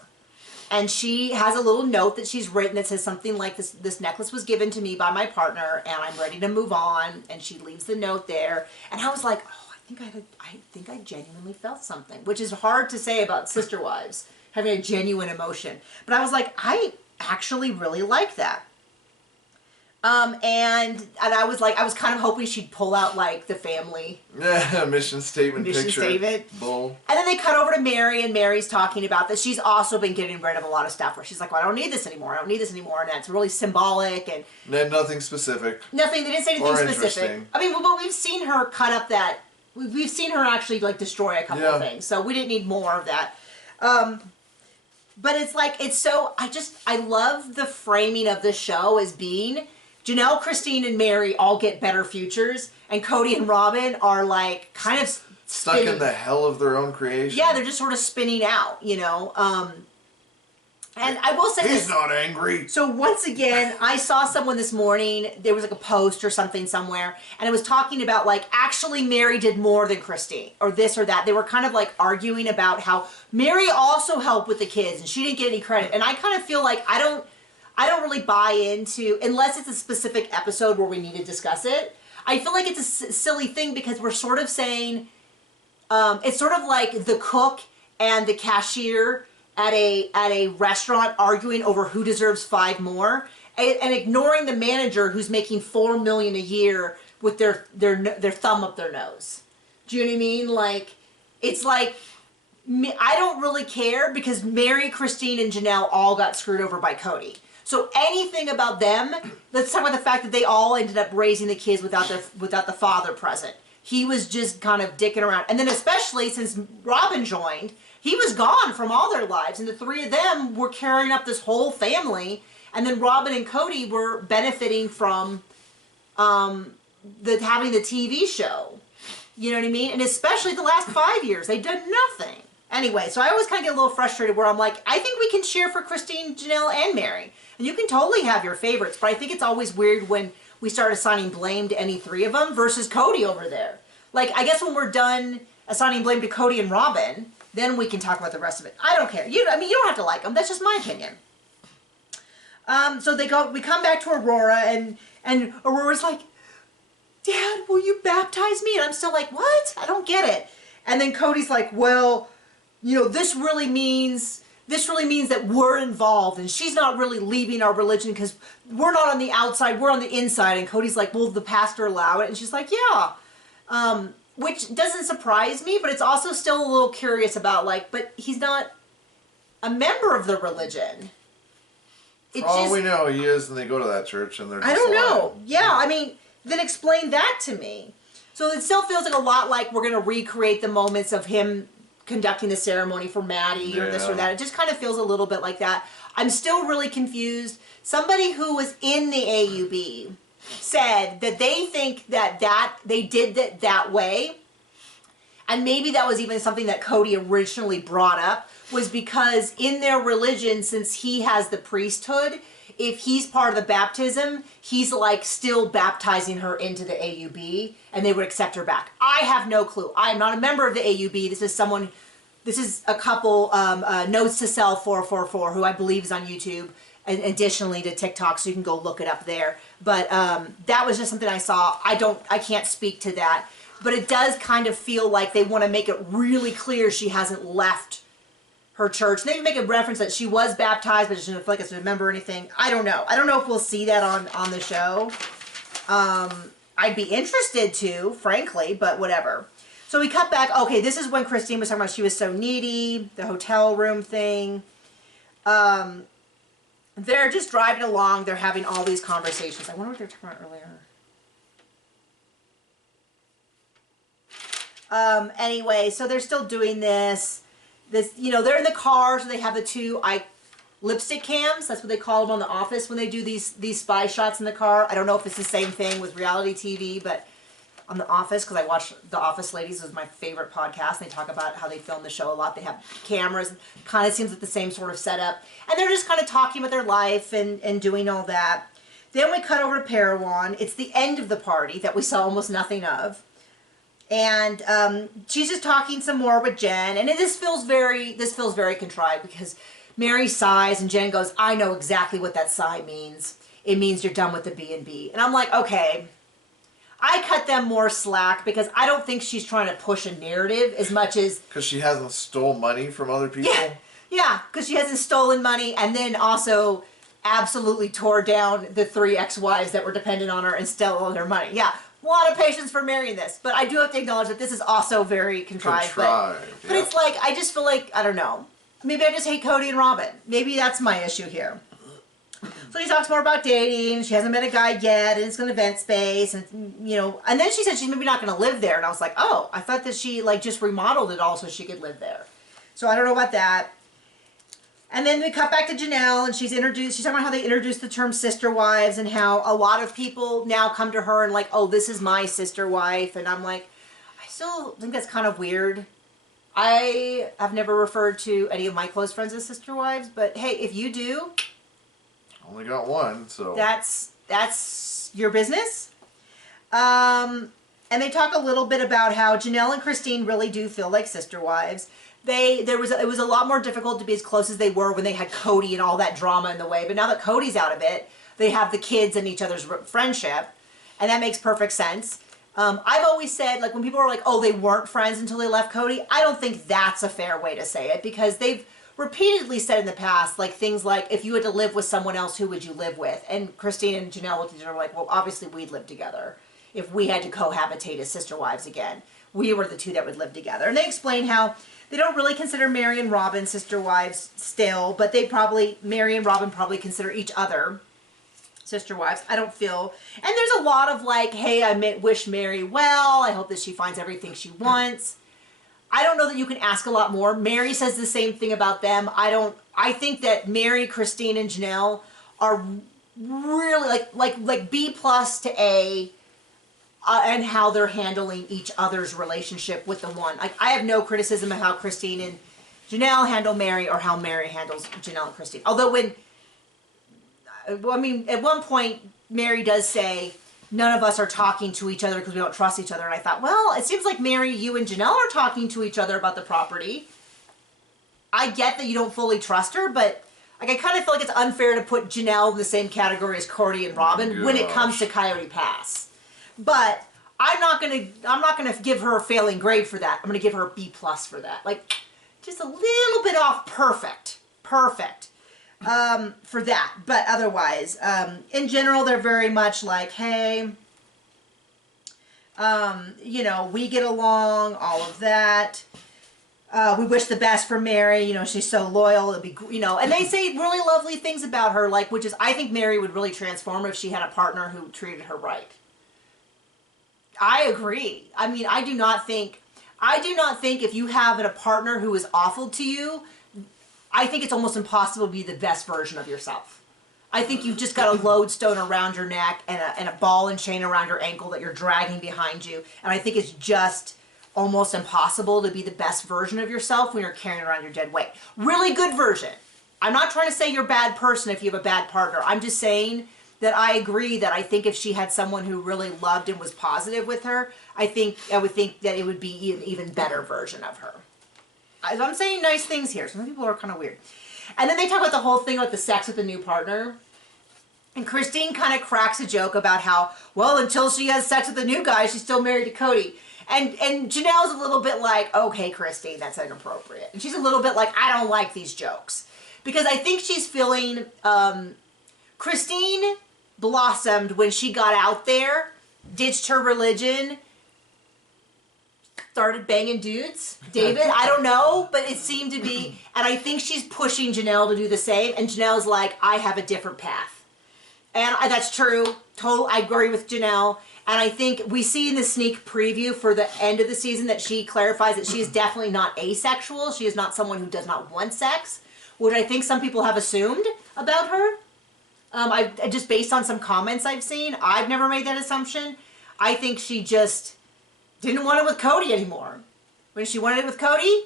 And she has a little note that she's written that says something like, this necklace was given to me by my partner, and I'm ready to move on. And she leaves the note there. And I was like, oh, I think I genuinely felt something, which is hard to say about sister wives, having a genuine emotion. But I was like, I actually really like that. And I was like, I was kind of hoping she'd pull out like the family mission statement picture. Bull. And then they cut over to Mary, and Mary's talking about that she's also been getting rid of a lot of stuff where she's like, well, I don't need this anymore. I don't need this anymore. And that's really symbolic and nothing specific. Nothing. They didn't say anything specific. I mean, but we've seen her cut up that. We've seen her actually like destroy a couple of things, so we didn't need more of that. But it's like, it's so, I love the framing of the show as being Janelle, Christine, and Mary all get better futures, and Cody and Robin are like kind of stuck in the hell of their own creation. Yeah, they're just sort of spinning out, and I will say he's not angry. So once again, I saw someone this morning, there was like a post or something somewhere, and it was talking about like, actually Mary did more than Christine, or this or that. They were kind of like arguing about how Mary also helped with the kids and she didn't get any credit. And I kind of feel like I don't really buy into, unless it's a specific episode where we need to discuss it. I feel like it's a silly thing because we're sort of saying, it's sort of like the cook and the cashier at a restaurant arguing over who deserves 5 more, and ignoring the manager who's making $4 million a year with their thumb up their nose. Do you know what I mean? Like, it's like, I don't really care because Mary, Christine, and Janelle all got screwed over by Cody. So anything about them, let's talk about the fact that they all ended up raising the kids without the father present. He was just kind of dicking around. And then especially since Robin joined, he was gone from all their lives, and the 3 of them were carrying up this whole family, and then Robin and Cody were benefiting from having the TV show. You know what I mean? And especially the last 5 years, they've done nothing. Anyway, so I always kind of get a little frustrated where I'm like, I think we can cheer for Christine, Janelle, and Mary. And you can totally have your favorites, but I think it's always weird when we start assigning blame to any 3 of them versus Cody over there. Like, I guess when we're done assigning blame to Cody and Robin, then we can talk about the rest of it. I don't care. You don't have to like them. That's just my opinion. So we come back to Aurora, and Aurora's like, Dad, will you baptize me? And I'm still like, what? I don't get it. And then Cody's like, well, this really means that we're involved, and she's not really leaving our religion because we're not on the outside, we're on the inside. And Cody's like, will the pastor allow it? And she's like, yeah. Which doesn't surprise me, but it's also still a little curious about, like, but he's not a member of the religion. For all we know, he is, and they go to that church, and they're just I don't know. Yeah, I mean, then explain that to me. So it still feels like a lot like we're going to recreate the moments of him conducting the ceremony for Maddie or this or that. It just kind of feels a little bit like that. I'm still really confused. Somebody who was in the AUB said that they think that they did that way, and maybe that was even something that Cody originally brought up, was because in their religion, since he has the priesthood, if he's part of the baptism, he's like still baptizing her into the AUB, and they would accept her back. I have no clue. I am not a member of the AUB. This is a couple, Notes to Sell 444, who I believe is on YouTube, and additionally to TikTok, so you can go look it up there. But that was just something I saw. I can't speak to that. But it does kind of feel like they want to make it really clear she hasn't left her church. And they even make a reference that she was baptized, but she doesn't feel like I remember anything. I don't know. I don't know if we'll see that on the show. I'd be interested to, frankly, but whatever. So we cut back. Okay, this is when Christine was talking about she was so needy, the hotel room thing. They're just driving along. They're having all these conversations. I wonder what they were talking about earlier. Anyway, so they're still doing this. They're in the car, so they have the 2 lipstick cams. That's what they call them on The Office when they do these spy shots in the car. I don't know if it's the same thing with reality TV, but on The Office, because I watch The Office Ladies, it was my favorite podcast. They talk about how they film the show a lot. They have cameras. Kind of seems like the same sort of setup. And they're just kind of talking about their life and doing all that. Then we cut over to Parowan. It's the end of the party that we saw almost nothing of. And she's just talking some more with Jen. And this feels very contrived because Mary sighs and Jen goes, I know exactly what that sigh means. It means you're done with the B&B. And I'm like, okay. I cut them more slack because I don't think she's trying to push a narrative as much as... Because she hasn't stole money from other people? Yeah, because she hasn't stolen money and then also absolutely tore down the 3 ex-wives that were dependent on her and stole all their money. Yeah, a lot of patience for Mary in this. But I do have to acknowledge that this is also very contrived. But it's like, I just feel like, I don't know. Maybe I just hate Cody and Robin. Maybe that's my issue here. So he talks more about dating. She hasn't met a guy yet, and it's an event space, and And then she said she's maybe not going to live there, and I was like, oh, I thought that she just remodeled it all so she could live there. So I don't know about that. And then we cut back to Janelle, and she's talking about how they introduced the term sister wives, and how a lot of people now come to her and like, oh, this is my sister wife. And I'm like, I still think that's kind of weird. I have never referred to any of my close friends as sister wives, but hey, if you do, only got one, so that's your business. And they talk a little bit about how Janelle and Christine really do feel like sister wives. It was a lot more difficult to be as close as they were when they had Cody and all that drama in the way. But now that Cody's out of it, they have the kids and each other's friendship, and that makes perfect sense. I've always said, like, when people are like, oh, they weren't friends until they left Cody, I don't think that's a fair way to say it, because they've repeatedly said in the past, like, things like, if you had to live with someone else, who would you live with? And Christine and Janelle looked at each other like, well, obviously we'd live together if we had to cohabitate as sister wives again. We were the two that would live together. And they explain how they don't really consider Mary and Robin sister wives still, but Mary and Robin probably consider each other sister wives. I don't feel, and there's a lot of like, hey, I wish Mary well. I hope that she finds everything she wants. I don't know that you can ask a lot more. Mary says the same thing about them. I think that Mary, Christine, and Janelle are really like B plus to A. And how they're handling each other's relationship with the one. Like, I have no criticism of how Christine and Janelle handle Mary, or how Mary handles Janelle and Christine. Although at one point, Mary does say, none of us are talking to each other because we don't trust each other. And I thought, well, it seems like Mary, you and Janelle are talking to each other about the property. I get that you don't fully trust her, but like, I kind of feel like it's unfair to put Janelle in the same category as Cody and Robin when it comes to Coyote Pass. But I'm not gonna give her a failing grade for that. I'm gonna give her a B plus for that. Like, just a little bit off perfect for that. But otherwise, in general, they're very much like, hey, we get along, all of that. We wish the best for Mary. She's so loyal. It'll be, and they say really lovely things about her, like, which is, I think Mary would really transform if she had a partner who treated her right. I agree. I mean, I do not think if you have a partner who is awful to you, I think it's almost impossible to be the best version of yourself. I think you've just got a lodestone around your neck and a ball and chain around your ankle that you're dragging behind you. And I think it's just almost impossible to be the best version of yourself when you're carrying around your dead weight. Really good version. I'm not trying to say you're a bad person if you have a bad partner. I'm just saying that I agree that I think if she had someone who really loved and was positive with her, I would think that it would be an even better version of her. I'm saying nice things here. Some people are kind of weird. And then they talk about the whole thing about the sex with the new partner. And Christine kind of cracks a joke about how, well, until she has sex with the new guy, she's still married to Cody. And Janelle's a little bit like, okay, Christine, that's inappropriate. And she's a little bit like, I don't like these jokes. Because I think she's feeling, Christine blossomed when she got out there, ditched her religion, started banging dudes. David, I don't know, but it seemed to be, and I think she's pushing Janelle to do the same, and Janelle's like, I have a different path. And that's true. I agree with Janelle. And I think we see in the sneak preview for the end of the season that she clarifies that she is definitely not asexual. She is not someone who does not want sex, which I think some people have assumed about her. Just based on some comments I've seen, I've never made that assumption. I think she just didn't want it with Cody anymore. When she wanted it with Cody,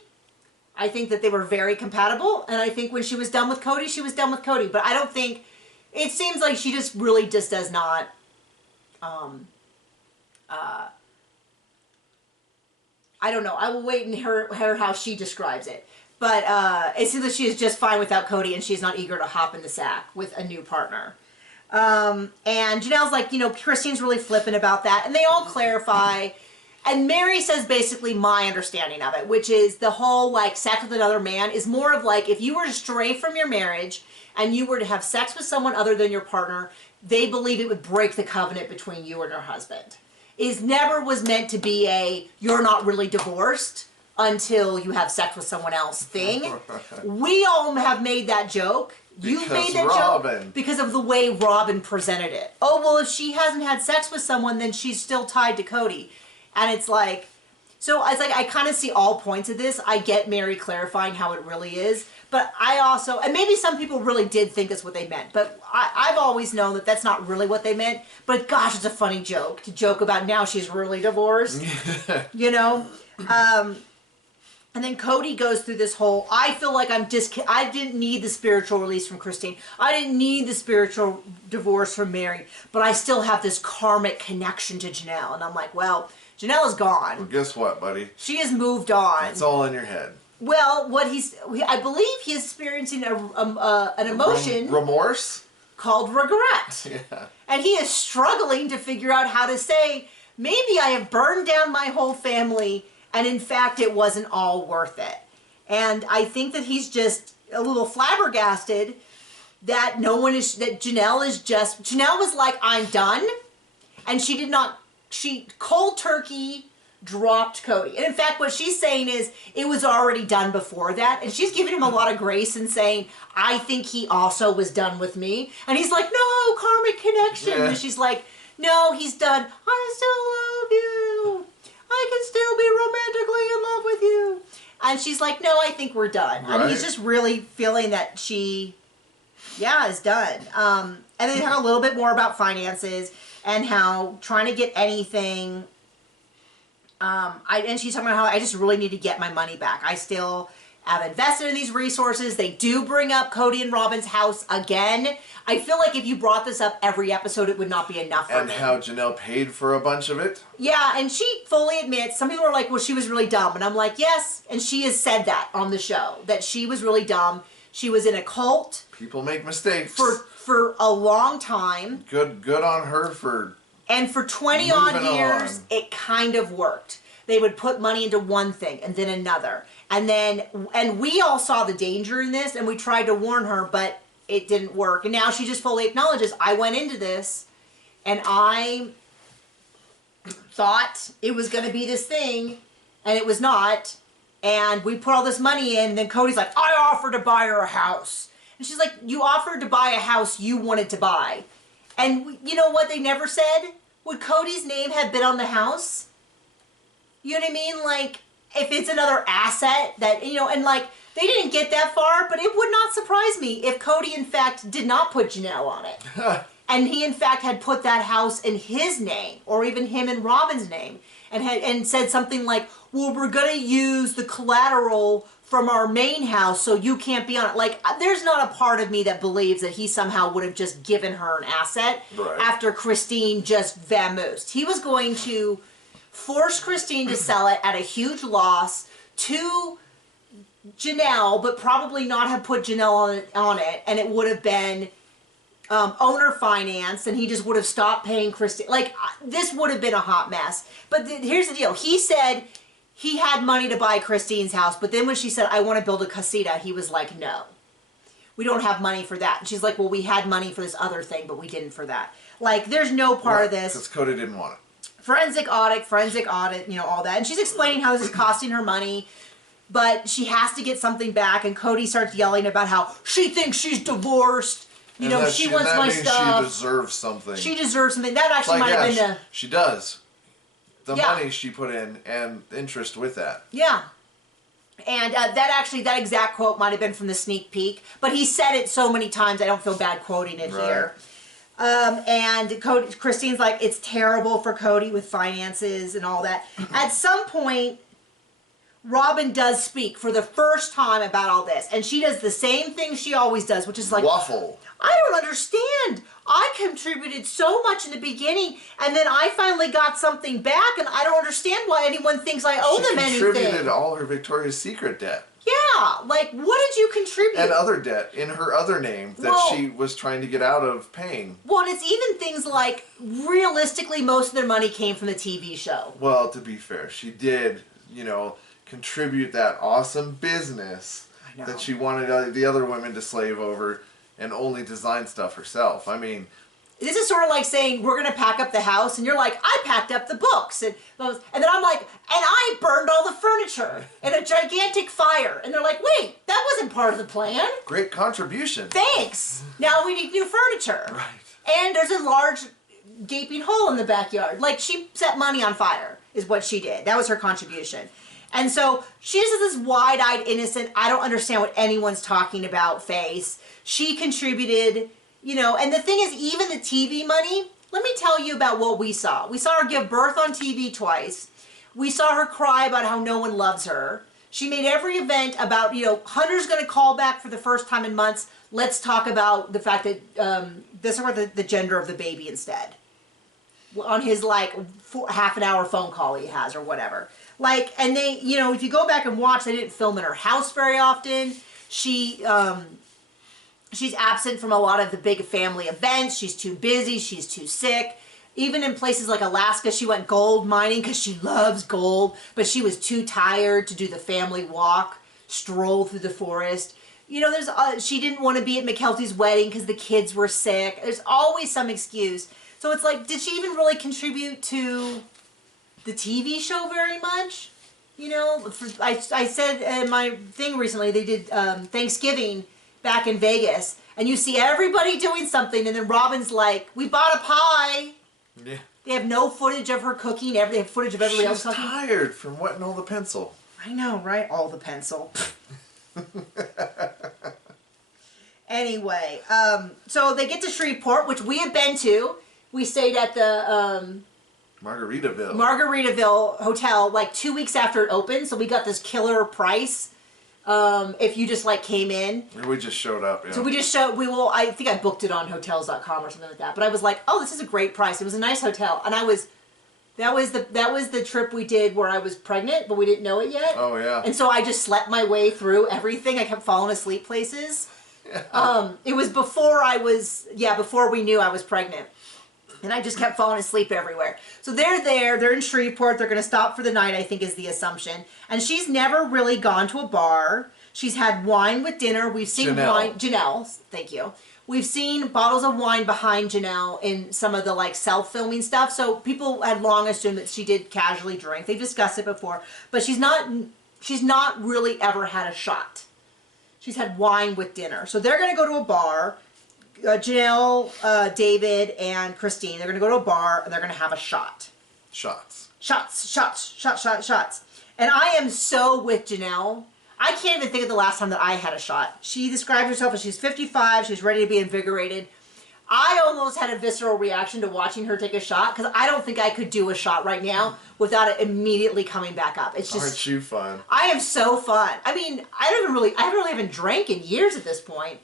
I think that they were very compatible. And I think when she was done with Cody, she was done with Cody. But I don't think, it seems like she just really just does not, I don't know. I will wait and hear how she describes it. But it seems that she is just fine without Cody, and she's not eager to hop in the sack with a new partner. And Janelle's like, Christine's really flippant about that. And they all clarify. And Mary says basically my understanding of it, which is the whole, like, sex with another man is more of like, if you were to stray from your marriage and you were to have sex with someone other than your partner, they believe it would break the covenant between you and your husband. It never was meant to be a, you're not really divorced until you have sex with someone else thing. We all have made that joke. You've made that joke because of the way Robin presented it. Oh, well, if she hasn't had sex with someone, then she's still tied to Cody. And it's like, So it's like I kind of see all points of this. I get Mary clarifying how it really is, but I also, and maybe some people really did think that's what they meant, but I've always known that that's not really what they meant. But gosh, it's a funny joke to joke about now she's really divorced, you know. And then Cody goes through this whole, I feel like I didn't need the spiritual release from Christine. I didn't need the spiritual divorce from Mary, but I still have this karmic connection to Janelle. And I'm like, well, Janelle is gone. Well, guess what, buddy? She has moved on. It's all in your head. Well, I believe he's experiencing an emotion. Remorse? Called regret. Yeah. And he is struggling to figure out how to say, maybe I have burned down my whole family, and in fact, it wasn't all worth it. And I think that he's just a little flabbergasted that Janelle was like, I'm done. And she cold turkey dropped Cody. And in fact, what she's saying is it was already done before that. And she's giving him a lot of grace and saying, I think he also was done with me. And he's like, no, karmic connection. Yeah. And she's like, no, he's done. I still love you. I can still be romantically in love with you. And she's like, no, I think we're done. Right. And he's just really feeling that she, is done. And then they talk a little bit more about finances and how trying to get anything, and she's talking about how I just really need to get my money back. I still have invested in these resources. They do bring up Cody and Robin's house again. I feel like if you brought this up every episode, it would not be enough for me. And how Janelle paid for a bunch of it. Yeah, and she fully admits, some people are like, well, she was really dumb. And I'm like, yes. And she has said that on the show, that she was really dumb. She was in a cult. People make mistakes. For a long time. Good on her for... And for 20 odd years, on. it kind of worked. They would put money into one thing and then another. And we all saw the danger in this, and we tried to warn her, but it didn't work. And now she just fully acknowledges, I went into this, and I thought it was going to be this thing, and it was not. And we put all this money in, and then Cody's like, I offered to buy her a house. And she's like, you offered to buy a house you wanted to buy. And you know what they never said? Would Cody's name have been on the house? You know what I mean? Like, if it's another asset that, and like, they didn't get that far, but it would not surprise me if Cody, in fact, did not put Janelle on it. And he, in fact, had put that house in his name, or even him and Robin's name, and said something like, well, we're going to use the collateral from our main house, so you can't be on it. Like, there's not a part of me that believes that he somehow would have just given her an asset after Christine just vamoosed. He was going to force Christine to sell it at a huge loss to Janelle, but probably not have put Janelle on it, and it would have been owner financed, and he just would have stopped paying Christine. Like, this would have been a hot mess. But here's the deal. He said he had money to buy Christine's house, but then when she said, I want to build a casita, he was like, no, we don't have money for that. And she's like, well, we had money for this other thing, but we didn't for that. Like, there's no part of this. Because Cody didn't want it. Forensic audit, all that. And she's explaining how this is costing her money, but she has to get something back, and Cody starts yelling about how she thinks she's divorced. She wants my stuff. She deserves something. She deserves something. That actually might have been she does. The money she put in and interest with that. Yeah. And that exact quote might have been from the sneak peek, but he said it so many times I don't feel bad quoting it here. And Christine's like, it's terrible for Cody with finances and all that. At some point, Robin does speak for the first time about all this, and she does the same thing she always does, which is like, waffle. I don't understand. I contributed so much in the beginning, and then I finally got something back, and I don't understand why anyone thinks I owe them anything. She contributed all her Victoria's Secret debt. Yeah, like, what did you contribute? And other debt in her other name that she was trying to get out of paying. Well, and it's even things like, realistically, most of their money came from the TV show. Well, to be fair, she did, contribute that awesome business that she wanted the other women to slave over and only design stuff herself. I mean, this is sort of like saying, we're going to pack up the house, and you're like, I packed up the books. And then I'm like, and I burned all the furniture in a gigantic fire. And they're like, wait, that wasn't part of the plan. Great contribution. Thanks. Now we need new furniture. Right. And there's a large gaping hole in the backyard. Like, she set money on fire. is what she did. That was her contribution. And so she just has this wide-eyed, innocent, I don't understand what anyone's talking about face. She contributed, you know, and the thing is, even the TV money, let me tell you about what we saw. We saw her give birth on TV twice. We saw her cry about how no one loves her. She made every event about, you know, Hunter's going to call back for the first time in months. Let's talk about the fact that this is about the gender of the baby instead. On his, like, half an hour phone call he has or whatever. Like, and they, you know, if you go back and watch, they didn't film in her house very often. She's absent from a lot of the big family events. She's too busy. She's too sick. Even in places like Alaska, she went gold mining because she loves gold, but she was too tired to do the family walk, stroll through the forest. You know, she didn't want to be at McKelty's wedding because the kids were sick. There's always some excuse. So it's like, did she even really contribute to the TV show very much? You know, I said in my thing recently, they did Thanksgiving back in Vegas, and you see everybody doing something, and then Robin's like, we bought a pie. Yeah. They have no footage of her cooking. They have footage of everybody else cooking. She's tired from wetting all the pencil. I know, right? All the pencil. Anyway, so they get to Shreveport, which we have been to. We stayed at the Margaritaville Hotel like 2 weeks after it opened, so we got this killer price. If you just like came in. We just showed up, yeah. So we just showed, I think I booked it on hotels.com or something like that. But I was like, oh, this is a great price. It was a nice hotel. And that was the trip we did where I was pregnant, but we didn't know it yet. Oh, yeah. And so I just slept my way through everything. I kept falling asleep places. Yeah. It was before before we knew I was pregnant. And I just kept falling asleep everywhere. So they're there. They're in Shreveport. They're going to stop for the night, I think is the assumption. And she's never really gone to a bar. She's had wine with dinner. We've seen wine. Janelle, thank you. We've seen bottles of wine behind Janelle in some of the like self-filming stuff. So people had long assumed that she did casually drink. They've discussed it before. But she's not really ever had a shot. She's had wine with dinner. So they're going to go to a bar. Janelle, David, and Christine, they're going to go to a bar, and they're going to have a shot. Shots. And I am so with Janelle. I can't even think of the last time that I had a shot. She described herself as she's 55, she's ready to be invigorated. I almost had a visceral reaction to watching her take a shot, because I don't think I could do a shot right now without it immediately coming back up. It's just... Aren't you fun? I am so fun. I mean, I haven't drank in years at this point.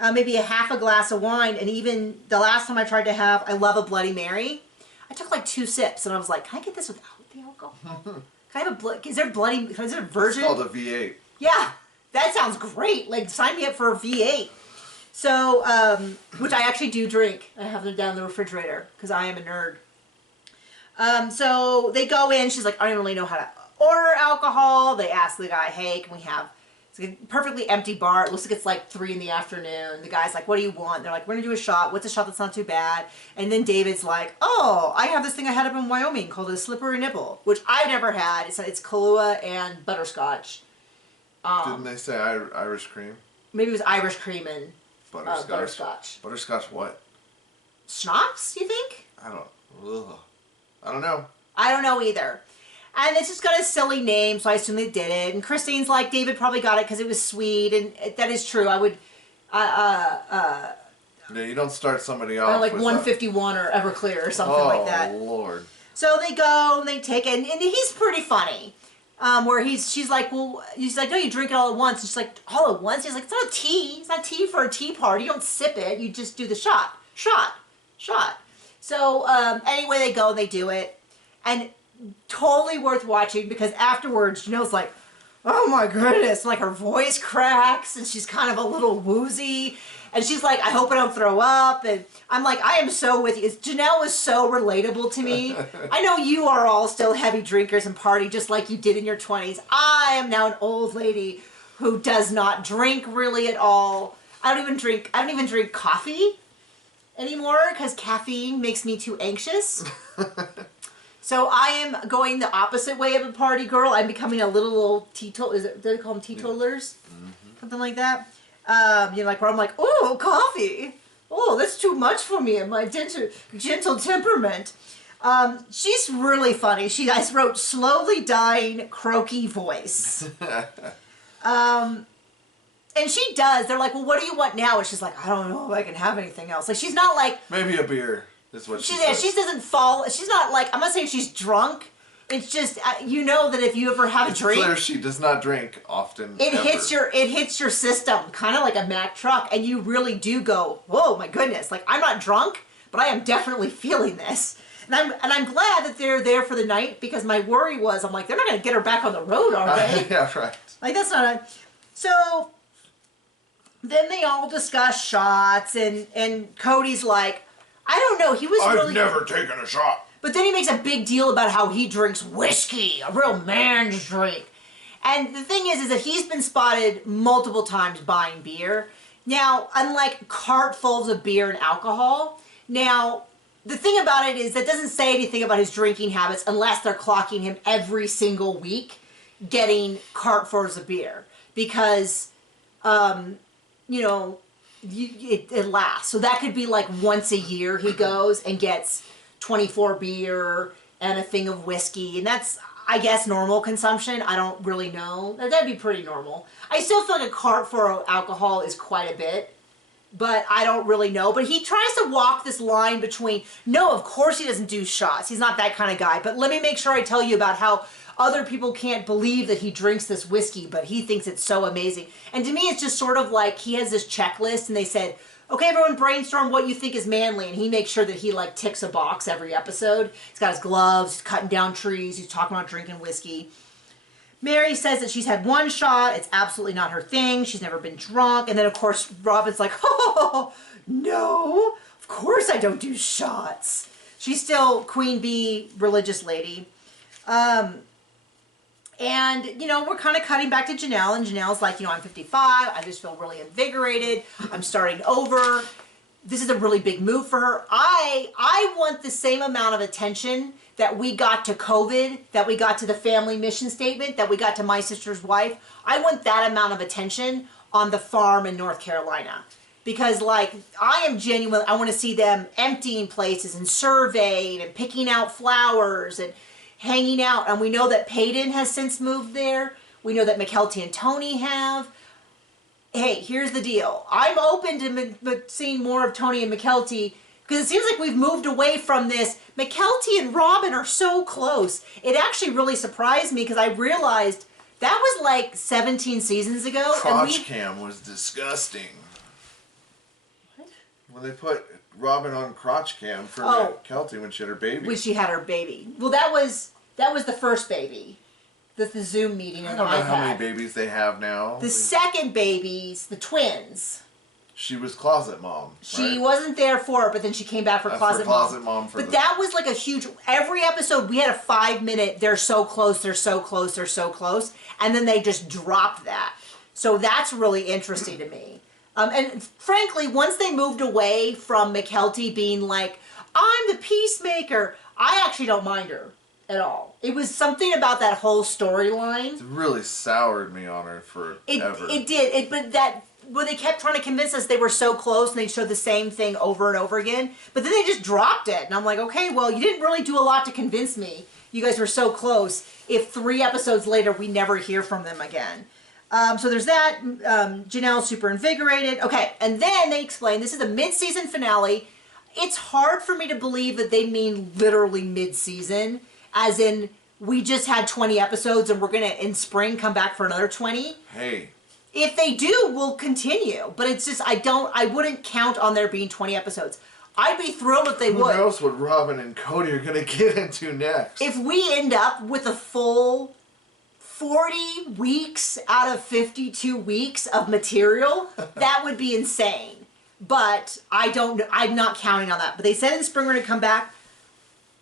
Maybe a half a glass of wine, and even the last time I tried to have, I love a Bloody Mary. I took like 2 sips, and I was like, can I get this without the alcohol? Can I have is there a version? It's called a V8. Yeah, that sounds great. Like, sign me up for a V8. So, which I actually do drink. I have them down in the refrigerator, because I am a nerd. So they go in, she's like, I don't really know how to order alcohol. They ask the guy, hey, can we have... It's a perfectly empty bar. It looks like it's like 3 in the afternoon. The guy's like, what do you want? They're like, we're going to do a shot. What's a shot that's not too bad? And then David's like, oh, I have this thing I had up in Wyoming called a slippery nipple, which I've never had. It's Kahlua and butterscotch. Didn't they say Irish cream? Maybe it was Irish cream and butterscotch. Butterscotch. Butterscotch what? Schnapps, you think? I don't know. I don't know either. And it's just got a silly name, so I assume they did it. And Christine's like, David probably got it because it was sweet, and that is true. I would, yeah, you don't start somebody off like with 151 or Everclear or something like that. Oh, Lord. So they go, and they take it, and he's pretty funny. Where she's like, well, he's like, no, you drink it all at once. And she's like, all at once? He's like, it's not tea. It's not tea for a tea party. You don't sip it. You just do the shot. So, anyway, they go, and they do it. And... totally worth watching, because afterwards Janelle's like, oh my goodness, like her voice cracks and she's kind of a little woozy and she's like, I hope I don't throw up. And I'm like, I am so with you. Janelle is so relatable to me. I know you are all still heavy drinkers and party just like you did in your 20s. I am now an old lady who does not drink really at all. I don't even drink coffee anymore because caffeine makes me too anxious. So I am going the opposite way of a party girl. I'm becoming a little teetotaler. Do they call them teetotalers? Mm-hmm. Something like that. Like where I'm like, oh, coffee. Oh, that's too much for me and my gentle temperament. She's really funny. I wrote slowly dying croaky voice. And she does. They're like, well, what do you want now? And she's like, I don't know if I can have anything else. Like, she's not like... Maybe a beer is what she says. Yeah, she doesn't fall... She's not like... I'm not saying she's drunk. It's just, you know that if you ever have a drink... It's clear she does not drink often, It hits your system, kind of like a Mack truck. And you really do go, whoa, my goodness. Like, I'm not drunk, but I am definitely feeling this. And I'm glad that they're there for the night, because my worry was, I'm like, they're not going to get her back on the road, are they? Yeah, right. Like, that's not a... So... Then they all discuss shots, and Cody's like, I don't know, he was I've never taken a shot. But then he makes a big deal about how he drinks whiskey, a real man's drink. And the thing is that he's been spotted multiple times buying beer. Now, unlike cartfuls of beer and alcohol, now, the thing about it is that doesn't say anything about his drinking habits unless they're clocking him every single week getting cartfuls of beer. Because... you know, it lasts. So that could be like once a year he goes and gets 24 beer and a thing of whiskey. And that's, I guess, normal consumption. I don't really know. That'd be pretty normal. I still feel like a cart for alcohol is quite a bit. But I don't really know. But he tries to walk this line between, no, of course he doesn't do shots. He's not that kind of guy. But let me make sure I tell you about how other people can't believe that he drinks this whiskey, but he thinks it's so amazing. And to me, it's just sort of like he has this checklist, and they said, okay, everyone brainstorm what you think is manly, and he makes sure that he, like, ticks a box every episode. He's got his gloves, he's cutting down trees, he's talking about drinking whiskey. Mary says that she's had one shot, it's absolutely not her thing, she's never been drunk, and then, of course, Robin's like, oh, no, of course I don't do shots. She's still Queen Bee, religious lady. And, you know, we're kind of cutting back to Janelle, and Janelle's like, you know, I'm 55, I just feel really invigorated, I'm starting over. This is a really big move for her. I want the same amount of attention that we got to COVID, that we got to the family mission statement, that we got to My Sister's Wife. I want that amount of attention on the farm in North Carolina. Because, like, I am genuine, I want to see them emptying places and surveying and picking out flowers and hanging out. And we know that Peyton has since moved there. We know that McKelty and Tony have. Hey, here's the deal. I'm open to seeing more of Tony and McKelty, because it seems like we've moved away from this. McKelty and Robin are so close. It actually really surprised me, because I realized that was like 17 seasons ago. Crotch cam was disgusting. What? When they put Robin on crotch cam for McKelty when she had her baby. When she had her baby. Well, that was the first baby. The Zoom meeting. I don't know how many babies they have now. The second babies, the twins. She was closet mom. She wasn't there for it, but then she came back for closet mom. But that was like a huge... Every episode, we had a 5-minute, they're so close, they're so close, they're so close. And then they just dropped that. So that's really interesting to me. And frankly, once they moved away from McKelty being like, I'm the peacemaker, I actually don't mind her at all. It was something about that whole storyline. It really soured me on her forever. It did. But they kept trying to convince us they were so close, and they showed the same thing over and over again. But then they just dropped it. And I'm like, okay, well, you didn't really do a lot to convince me. You guys were so close. If 3 episodes later, we never hear from them again. So there's that. Janelle's super invigorated. Okay, and then they explain this is a mid-season finale. It's hard for me to believe that they mean literally mid-season, as in we just had 20 episodes and we're going to, in spring, come back for another 20. Hey. If they do, we'll continue. But it's just, I wouldn't count on there being 20 episodes. I'd be thrilled if they would. Who knows what Robin and Cody are going to get into next? If we end up with a full 40 weeks out of 52 weeks of material, that would be insane. But I'm not counting on that. But they said in spring we're going to come back.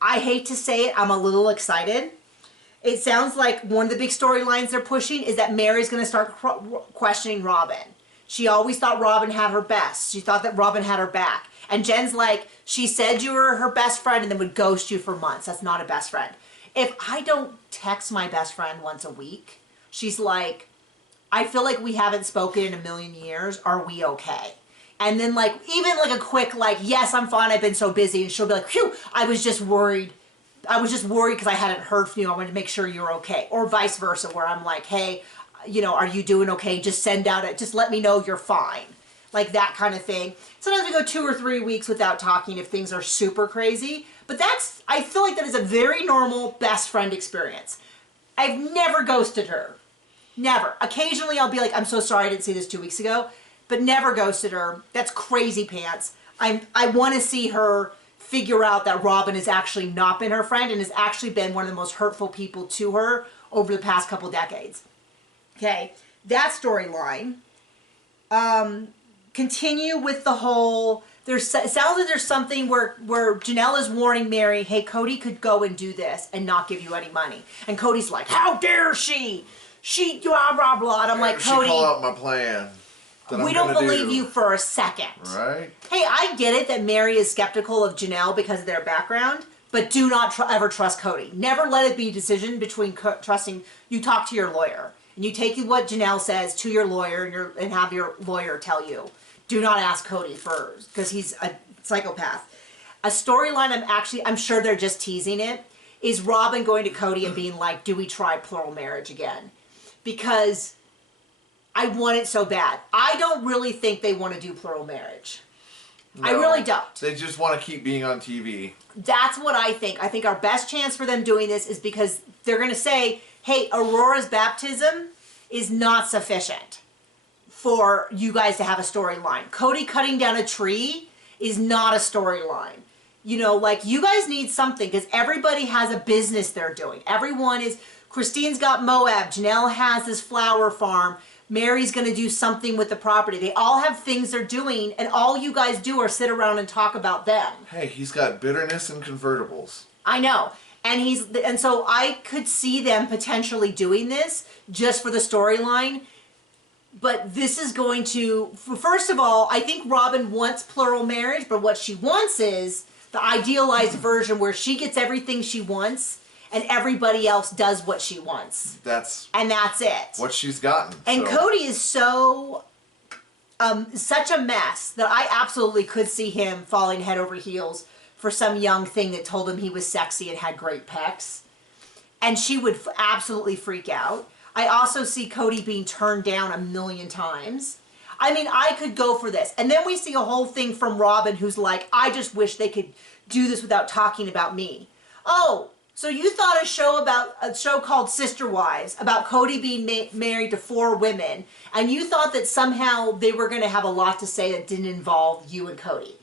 I hate to say it, I'm a little excited. It sounds like one of the big storylines they're pushing is that Mary's going to start questioning Robin. She always thought Robin had her best. She thought that Robin had her back. And Jen's like, she said you were her best friend and then would ghost you for months. That's not a best friend. If I don't text my best friend once a week, she's like, I feel like we haven't spoken in a million years. Are we okay? And then, like, even like a quick, like, yes, I'm fine, I've been so busy. And she'll be like, phew, I was just worried I was just worried because I hadn't heard from you. I wanted to make sure you were okay. Or vice versa, where I'm like, hey, you know, are you doing okay? Just send out just let me know you're fine. Like that kind of thing. Sometimes we go 2 or 3 weeks without talking if things are super crazy. But I feel like that is a very normal best friend experience. I've never ghosted her. Never. Occasionally I'll be like, I'm so sorry I didn't see this 2 weeks ago. But never ghosted her. That's crazy pants. I want to see her figure out that Robin has actually not been her friend and has actually been one of the most hurtful people to her over the past couple decades. Okay, that storyline. Continue with the whole, it sounds like there's something where Janelle is warning Mary, hey, Cody could go and do this and not give you any money. And Cody's like, how dare she? She, blah, blah, blah. And I'm like, Cody. She call out my plan. We don't believe you for a second. Right. Hey, I get it that Mary is skeptical of Janelle because of their background, but do not ever trust Cody. Never let it be a decision between trusting. You talk to your lawyer. And you take what Janelle says to your lawyer and have your lawyer tell you. Do not ask Cody first because he's a psychopath. A storyline I'm sure they're just teasing it, is Robin going to Cody and being like, do we try plural marriage again? Because I want it so bad. I don't really think they want to do plural marriage. No, I really don't. They just want to keep being on TV. That's what I think. I think our best chance for them doing this is because they're going to say, hey, Aurora's baptism is not sufficient for you guys to have a storyline. Cody cutting down a tree is not a storyline. You know, like, you guys need something because everybody has a business they're doing. Christine's got Moab. Janelle has this flower farm. Mary's going to do something with the property. They all have things they're doing, and all you guys do are sit around and talk about them. Hey, he's got bitterness and convertibles. I know. And so I could see them potentially doing this just for the storyline. But this is going to, first of all, I think Robin wants plural marriage, but what she wants is the idealized version where she gets everything she wants and everybody else does what she wants. And that's it. What she's gotten. And so. Cody is so, such a mess that I absolutely could see him falling head over heels for some young thing that told him he was sexy and had great pecs. And she would absolutely freak out. I also see Cody being turned down 1,000,000 times. I mean, I could go for this. And then we see a whole thing from Robin who's like, I just wish they could do this without talking about me. Oh, so you thought a show called Sister Wives about Cody being married to 4 women, and you thought that somehow they were going to have a lot to say that didn't involve you and Cody.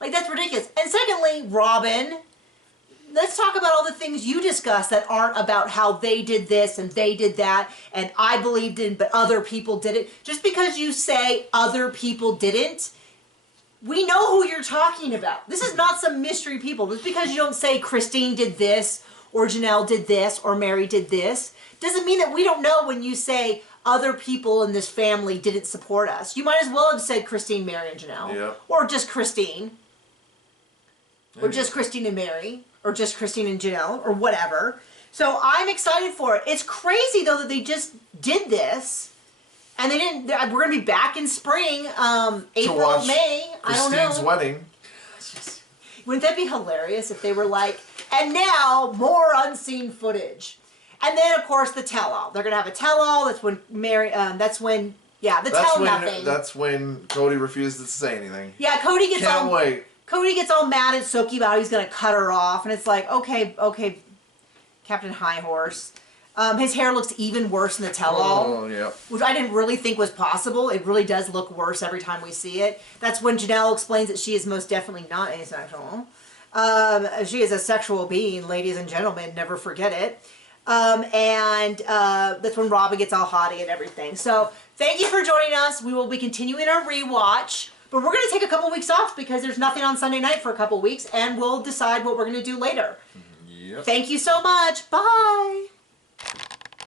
Like, that's ridiculous. And secondly, Robin, let's talk about all the things you discussed that aren't about how they did this and they did that and I believed in but other people did it. Just because you say other people didn't, we know who you're talking about. This is not some mystery people. Just because you don't say Christine did this or Janelle did this or Mary did this doesn't mean that we don't know when you say other people in this family didn't support us. You might as well have said Christine, Mary, and Janelle. Yep. Or just Christine. Or just Christine and Mary. Or just Christine and Janelle. Or whatever. So I'm excited for it. It's crazy, though, that they just did this. And they didn't. We're going to be back in spring. April, May. I don't know. Christine's wedding. Wouldn't that be hilarious if they were like, and now more unseen footage. And then, of course, the tell-all. They're going to have a tell-all. That's when Mary, that's when nothing. That's when Cody refuses to say anything. Yeah, Cody gets Can't wait. Cody gets all mad at Sookie about how he's going to cut her off. And it's like, okay, Captain High Horse. His hair looks even worse in the tell-all. Oh, yeah. Which I didn't really think was possible. It really does look worse every time we see it. That's when Janelle explains that she is most definitely not asexual. She is a sexual being, ladies and gentlemen. Never forget it. That's when Robin gets all haughty and everything. So, thank you for joining us. We will be continuing our rewatch. But we're going to take a couple weeks off because there's nothing on Sunday night for a couple weeks. And we'll decide what we're going to do later. Yep. Thank you so much. Bye.